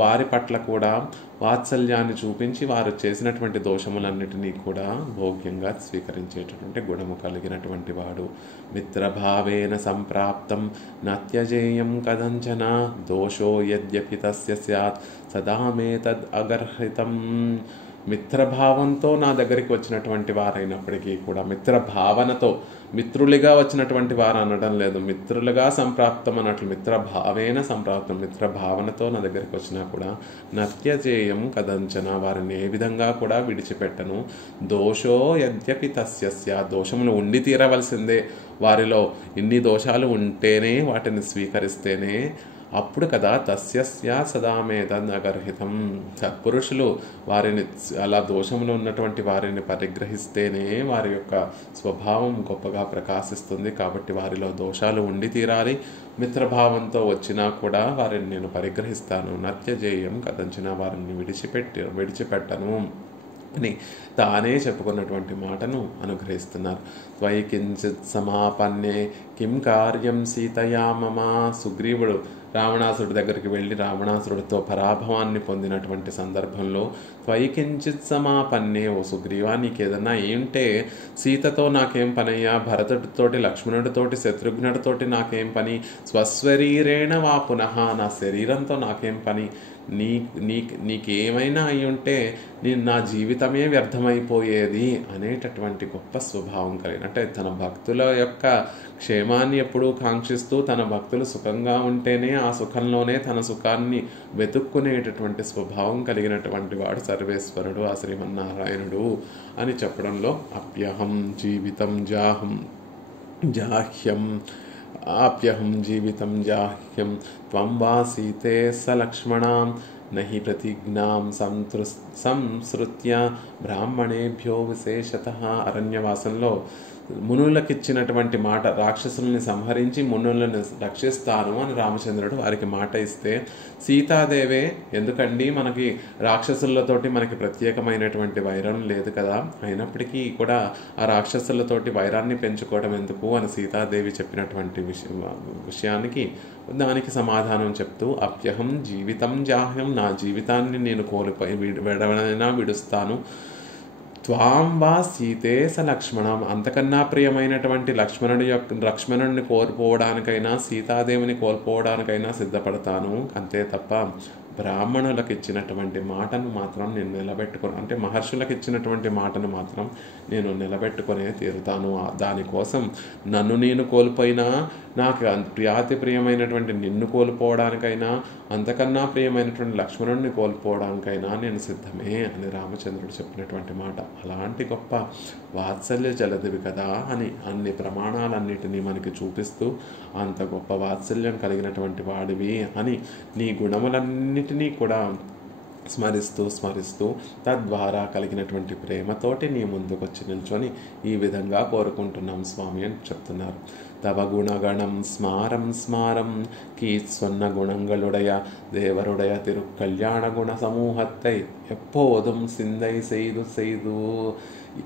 వారి పట్ల కూడా వాత్సల్యాన్ని చూపించి వారు చేసినటువంటి దోషములన్నిటినీ కూడా భోగ్యంగా స్వీకరించేటటువంటి గుణము కలిగినటువంటి వాడు. మిత్రభావేన సంప్రాప్తం నత్యజేయం కదంచన దోషో యద్యపి తస్య స్యాత్ సదా మే తద్ అగర్హితం. మిత్రభావంతో నా దగ్గరికి వచ్చినటువంటి వారైనప్పటికీ కూడా, మిత్రభావనతో, మిత్రులుగా వచ్చినటువంటి వారు అనడం లేదు, మిత్రులుగా సంప్రాప్తం అన్నట్లు మిత్రభావేన సంప్రాప్తం, మిత్రభావనతో నా దగ్గరికి వచ్చినా కూడా నత్యజేయం కదంచన, వారిని ఏ విధంగా కూడా విడిచిపెట్టను. దోషో యద్యపి తస్య, దోషములు ఉండి తీరవలసిందే. వారిలో ఇన్ని దోషాలు ఉంటేనే, వాటిని స్వీకరిస్తేనే అప్పుడు కదా తస్య సదామేద అగర్హితం. సత్పురుషులు వారిని అలా దోషములు ఉన్నటువంటి వారిని పరిగ్రహిస్తేనే వారి యొక్క స్వభావం గొప్పగా ప్రకాశిస్తుంది. కాబట్టి వారిలో దోషాలు ఉండి తీరాలి. మిత్రభావంతో వచ్చినా కూడా వారిని నేను పరిగ్రహిస్తాను. నత్యజేయం కదంచిన, వారిని విడిచిపెట్టను అని తానే చెప్పుకున్నటువంటి మాటను అనుగ్రహిస్తున్నారు. త్వయి కించిత్ సమాపన్నే కిం కార్యం సీతయా మమ. సుగ్రీవుడు రావణాసురుడి దగ్గరికి వెళ్ళి రావణాసురుడితో పరాభవాన్ని పొందినటువంటి సందర్భంలో త్వయికించిత్ సమాపన్నే, ఓ సుగ్రీవా నీకు ఏదన్నా ఏంటే సీతతో నాకేం పనయ్యా, భరతుడితోటి లక్ష్మణుడితోటి శత్రుఘ్నుడితోటి నాకేం పని, స్వశరీరేణ వా పునః, నా శరీరంతో నాకేం పని, నీకేమైనా అయి ఉంటే నా జీవితమే వ్యర్థమైపోయేది అనేటటువంటి గొప్ప స్వభావం కలిగిన, అంటే తన భక్తుల యొక్క క్షేమాన్ని ఎప్పుడూ కాంక్షిస్తూ తన భక్తులు సుఖంగా ఉంటేనే ఆ సుఖంలోనే తన సుఖాన్ని వెతుక్కునేటటువంటి స్వభావం కలిగినటువంటి వాడు సర్వేశ్వరుడు, ఆ శ్రీమన్నారాయణుడు అని చెప్పడంలో అప్యహం జీవితం జాహ్యం ఆప్యహం జీవితం జాహ్యం త్వం వా సీతే స లక్ష్మణాం నహి ప్రతిజ్ఞాం సంసృత్య బ్రాహ్మణేభ్యో విశేషతః. అరణ్యవాసంలో మునులకిచ్చినటువంటి మాట, రాక్షసుల్ని సంహరించి మునులను రక్షిస్తాను అని రామచంద్రుడు వారికి మాట ఇస్తే, సీతాదేవే ఎందుకండి మనకి రాక్షసులతోటి మనకి ప్రత్యేకమైనటువంటి వైరం లేదు కదా, అయినప్పటికీ కూడా ఆ రాక్షసులతోటి వైరాన్ని పెంచుకోవడం ఎందుకు అని సీతాదేవి చెప్పినటువంటి విషయానికి దానికి సమాధానం చెప్తూ, అప్యహం జీవితం జాహ్యం, నా జీవితాన్ని నేను కోల్పోయి విడవైనా విడుస్తాను, త్వాం వా సీతే స లక్ష్మణం, అంతకన్నా ప్రియమైనటువంటి లక్ష్మణుడిని కోల్పోవడానికైనా సీతాదేవిని కోల్పోవడానికైనా సిద్ధపడతాను, అంతే తప్ప బ్రాహ్మణులకు ఇచ్చినటువంటి మాటను మాత్రం నేను నిలబెట్టుకుని, అంటే మహర్షులకు ఇచ్చినటువంటి మాటను మాత్రం నేను నిలబెట్టుకునే తీరుతాను. దానికోసం నన్ను నేను కోల్పోయినా, నాకు ప్రియాతి ప్రియమైనటువంటి నిన్ను కోల్పోవడానికైనా, అంతకన్నా ప్రియమైనటువంటి లక్ష్మణుడిని కోల్పోవడానికైనా నేను సిద్ధమే అని రామచంద్రుడు చెప్పినటువంటి మాట. అలాంటి గొప్ప వాత్సల్య జలదివి కదా అని అన్ని ప్రమాణాలన్నిటినీ మనకి చూపిస్తూ, అంత గొప్ప వాత్సల్యం కలిగినటువంటి వాడివి అని నీ గుణములన్నిటినీ కూడా స్మరిస్తూ తద్వారా కలిగినటువంటి ప్రేమతోటి నీ ముందుకు వచ్చి నిల్చొని ఈ విధంగా కోరుకుంటున్నాం స్వామి అని చెప్తున్నారు. తవ గుణగణం స్మారం కీత్సొన్న గుణంగలుడయ దేవరుడయ తిరుకల్యాణ గుణ సమూహత్తై ఎప్పోదుం సిందై செய்து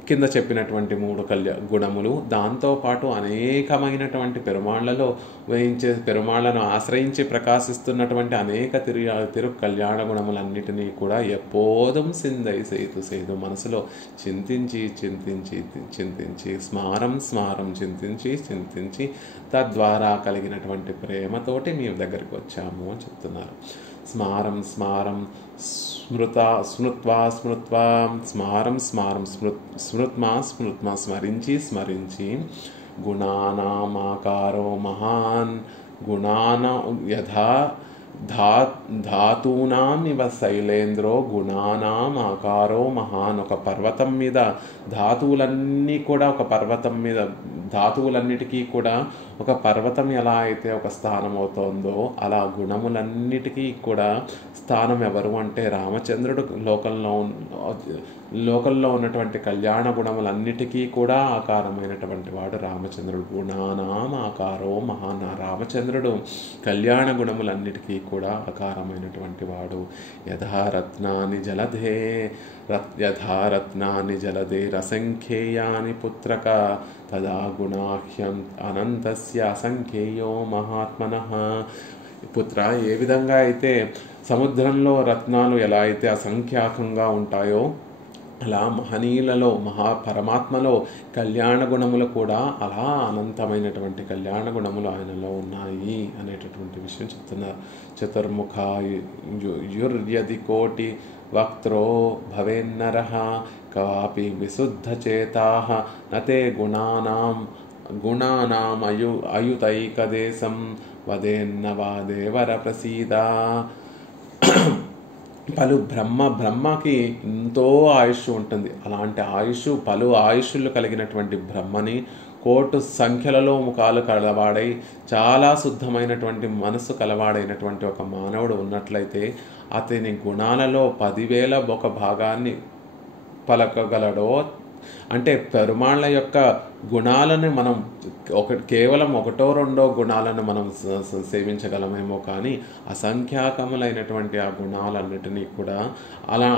కింద చెప్పినటువంటి 3 గుణములు, దాంతోపాటు అనేకమైనటువంటి పెరుమాళ్లలో వేయించే పెరుమాళ్లను ఆశ్రయించి ప్రకాశిస్తున్నటువంటి అనేక తిరు కళ్యాణ గుణములన్నిటినీ కూడా ఎప్పోదుం సిందై செய்து మనసులో చింతించి స్మారం చింతించి తద్వారా కలిగినటువంటి ప్రేమతోటి మీ దగ్గరికి వచ్చాము అని చెప్తున్నారు. స్మారం స్మృత్వా స్మరించి గుణానామాకారో మహాన్ గుణాన యథా ధాతూనాం ఇవ శైలేంద్రో గుణానాం ఆకారో మహాన్. ఒక పర్వతం మీద ధాతువులన్నీ కూడా ధాతువులన్నిటికీ కూడా ఒక పర్వతం ఎలా అయితే ఒక స్థానం అవుతోందో అలా గుణములన్నిటికీ కూడా స్థానం ఎవరు అంటే రామచంద్రుడు లోకంలో ఉన్నటువంటి కళ్యాణ గుణములన్నిటికీ కూడా ఆకారమైనటువంటి వాడు రామచంద్రుడు. గుణానాం ఆకారో మహాన్. రామచంద్రుడు కళ్యాణ గుణములన్నిటికీ కూడా ఆకారమైనటువంటి వాడు. యథారత్నాని జలదే రసంఖ్యేయాని పుత్రక తదా గుణాహ్యం అనంతస్య అసంఖ్యేయో మహాత్మనః. పుత్ర, ఏ విధంగా అయితే సముద్రంలో రత్నాలు ఎలా అయితే అసంఖ్యాకంగా ఉంటాయో అలా మహనీయులలో మహాపరమాత్మలో కళ్యాణ గుణములు కూడా అలా అనంతమైనటువంటి కళ్యాణ గుణములు ఆయనలో ఉన్నాయి అనేటటువంటి విషయం చెప్తున్నారు. చతుర్ముఖాయుర్యది కోటి వక్త్రో భవేన్నరః కాపి విశుద్ధచేతాః నతే గుణానాం అయుతైకదేశం వదేన్న వా దేవర ప్రసీదా. బ్రహ్మకి ఎంతో ఆయుష్ ఉంటుంది. అలాంటి పలు ఆయుష్లు కలిగినటువంటి బ్రహ్మని కోటు సంఖ్యలలో ముఖాలు కలవాడై చాలా శుద్ధమైనటువంటి మనసు కలవాడైనటువంటి ఒక మానవుడు ఉన్నట్లయితే అతని గుణాలలో 10,000 ఒక భాగాన్ని పలకగలడో, అంటే పెరుమాళ్ళ యొక్క గుణాలను మనం కేవలం ఒకటో రెండో గుణాలను మనం సేవించగలమేమో, కానీ అసంఖ్యాకములైనటువంటి ఆ గుణాలన్నిటినీ కూడా అలా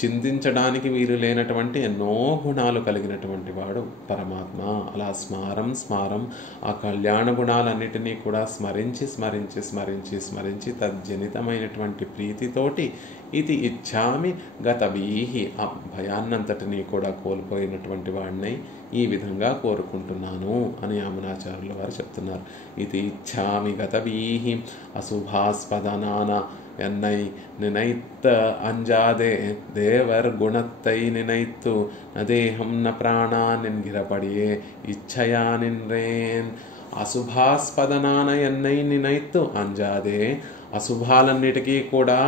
చిందించడానికి వీలు లేనటువంటి ఎన్నో గుణాలు కలిగినటువంటి వాడు పరమాత్మ. అలా స్మారం ఆ కళ్యాణ గుణాలన్నిటినీ కూడా స్మరించి తజ్జనితమైనటువంటి ప్రీతితోటి ఇది ఇచ్చామి గతభీహి, ఆ భయాన్నంతటినీ కూడా కోల్పోయినటువంటి వాడినై ఈ విధంగా కోరుకుంటున్నాను అని యామునాచార్యుల వారు చెప్తున్నారు. ఇది ఇచ్చామి గతభీహి అశుభాస్పదనాన என்னை நினைத்த அஞ்சாதே தேவர் குணத்தை நினைத்து நதேகம் ந பிராணான் என்கிறபடியே இச்சையா நின்றேன். అశుభాస్పదనాన ఎన్నై నినైత్తు అంజాదే, అశుభాలన్నిటికీ కూడా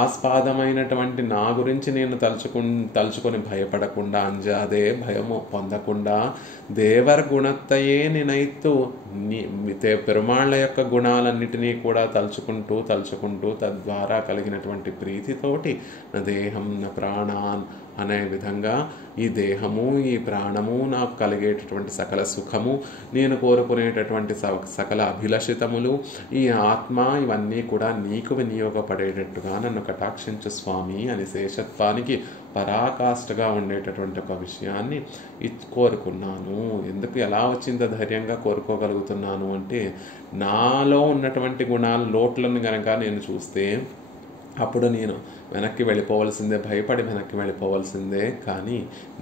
ఆస్పాదమైనటువంటి నా గురించి నేను తలుచుకొని భయపడకుండా, అంజాదే భయము పొందకుండా, దేవర్ గుణత్తయే నినైత్తు పెరుమాళ్ళ యొక్క గుణాలన్నిటినీ కూడా తలుచుకుంటూ తద్వారా కలిగినటువంటి ప్రీతితోటి నా దేహం నా ప్రాణాన్ అనే విధంగా ఈ దేహము ఈ ప్రాణము నాకు కలిగేటటువంటి సకల సుఖము, నేను కోరుకునేటటువంటి సకల అభిలషితములు, ఈ ఆత్మ ఇవన్నీ కూడా నీకు వినియోగపడేటట్టుగా నన్ను కటాక్షించు స్వామి అని శేషత్వానికి పరాకాష్ఠగా ఉండేటటువంటి ఒక విషయాన్ని కోరుకున్నాను. ఎందుకు ఎలా వచ్చిందో ధైర్యంగా కోరుకోగలుగుతున్నాను అంటే, నాలో ఉన్నటువంటి గుణాలు లోట్లను గనక నేను చూస్తే అప్పుడు నేను వెనక్కి వెళ్ళిపోవలసిందే, భయపడి వెనక్కి వెళ్ళిపోవలసిందే. కానీ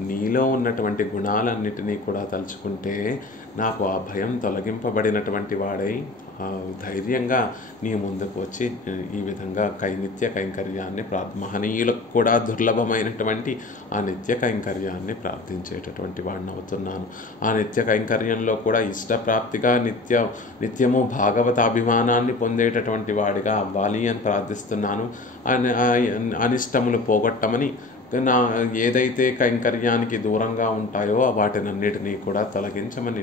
నీలో ఉన్నటువంటి గుణాలన్నిటినీ కూడా తలుచుకుంటే నాకు ఆ భయం తొలగింపబడినటువంటి వాడై ధైర్యంగా నీ ముందుకు వచ్చి ఈ విధంగా నిత్య కైంకర్యాన్ని మహనీయులకు కూడా దుర్లభమైనటువంటి ఆ నిత్య కైంకర్యాన్ని ప్రార్థించేటటువంటి వాడిని అవుతున్నాను. ఆ నిత్య కైంకర్యంలో కూడా ఇష్టప్రాప్తిగా నిత్యము భాగవత అభిమానాన్ని పొందేటటువంటి వాడిగా అవ్వాలి అని ప్రార్థిస్తున్నాను. అనిష్టములు పోగొట్టమని, ఏదైతే కైంకర్యానికి దూరంగా ఉంటాయో వాటినన్నిటినీ కూడా తొలగించమని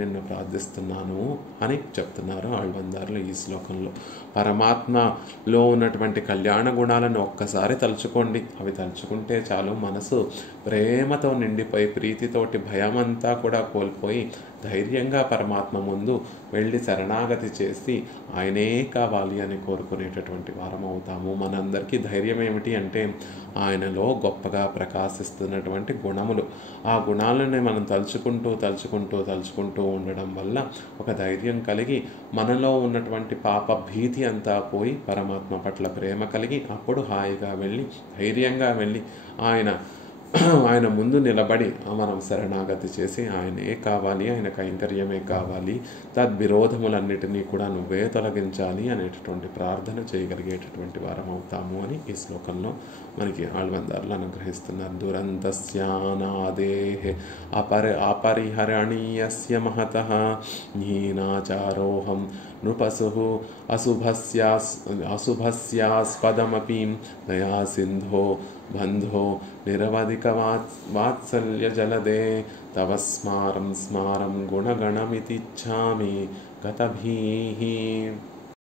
నిన్ను ప్రార్థిస్తున్నాను అని చెప్తున్నారు ఆళ్వందారులు ఈ శ్లోకంలో. పరమాత్మలో ఉన్నటువంటి కళ్యాణ గుణాలను ఒక్కసారి తలుచుకోండి. అవి తలుచుకుంటే చాలు, మనసు ప్రేమతో నిండిపోయి ప్రీతితోటి భయమంతా కూడా కోల్పోయి ధైర్యంగా పరమాత్మ ముందు వెళ్ళి శరణాగతి చేసి ఆయనే కావాలి అని కోరుకునేటటువంటి వారం అవుతాము. మనందరికీ ధైర్యం ఏమిటి అంటే, ఆయనలో గొప్పగా ప్రకాశిస్తున్నటువంటి గుణములు, ఆ గుణాలని మనం తలుచుకుంటూ ఉండడం వల్ల ఒక ధైర్యం కలిగి మనలో ఉన్నటువంటి పాప భీతి అంతా పోయి పరమాత్మ పట్ల ప్రేమ కలిగి అప్పుడు హాయిగా వెళ్ళి ధైర్యంగా వెళ్ళి ఆయన ముందు నిలబడి మనం శరణాగతి చేసి ఆయనే కావాలి, ఆయన కైంకర్యమే కావాలి, తద్విరోధములన్నిటినీ కూడా నువ్వే తొలగించాలి అనేటటువంటి ప్రార్థన చేయగలిగేటటువంటి వారం అవుతాము అని ఈ శ్లోకంలో మనకి ఆళ్వందారులు అనుగ్రహిస్తున్నారు. దురంతస్యానాదేహే అపరిహరణీయస్య మహతః హీనాచారోహం నృపసుః అశుభస్యాస్పదమపి దయా సింధో బంధో నిరవధిక వాత్సల్య జలదే తవ స్మారం గుణగణమితిచ్ఛామి గతభీః.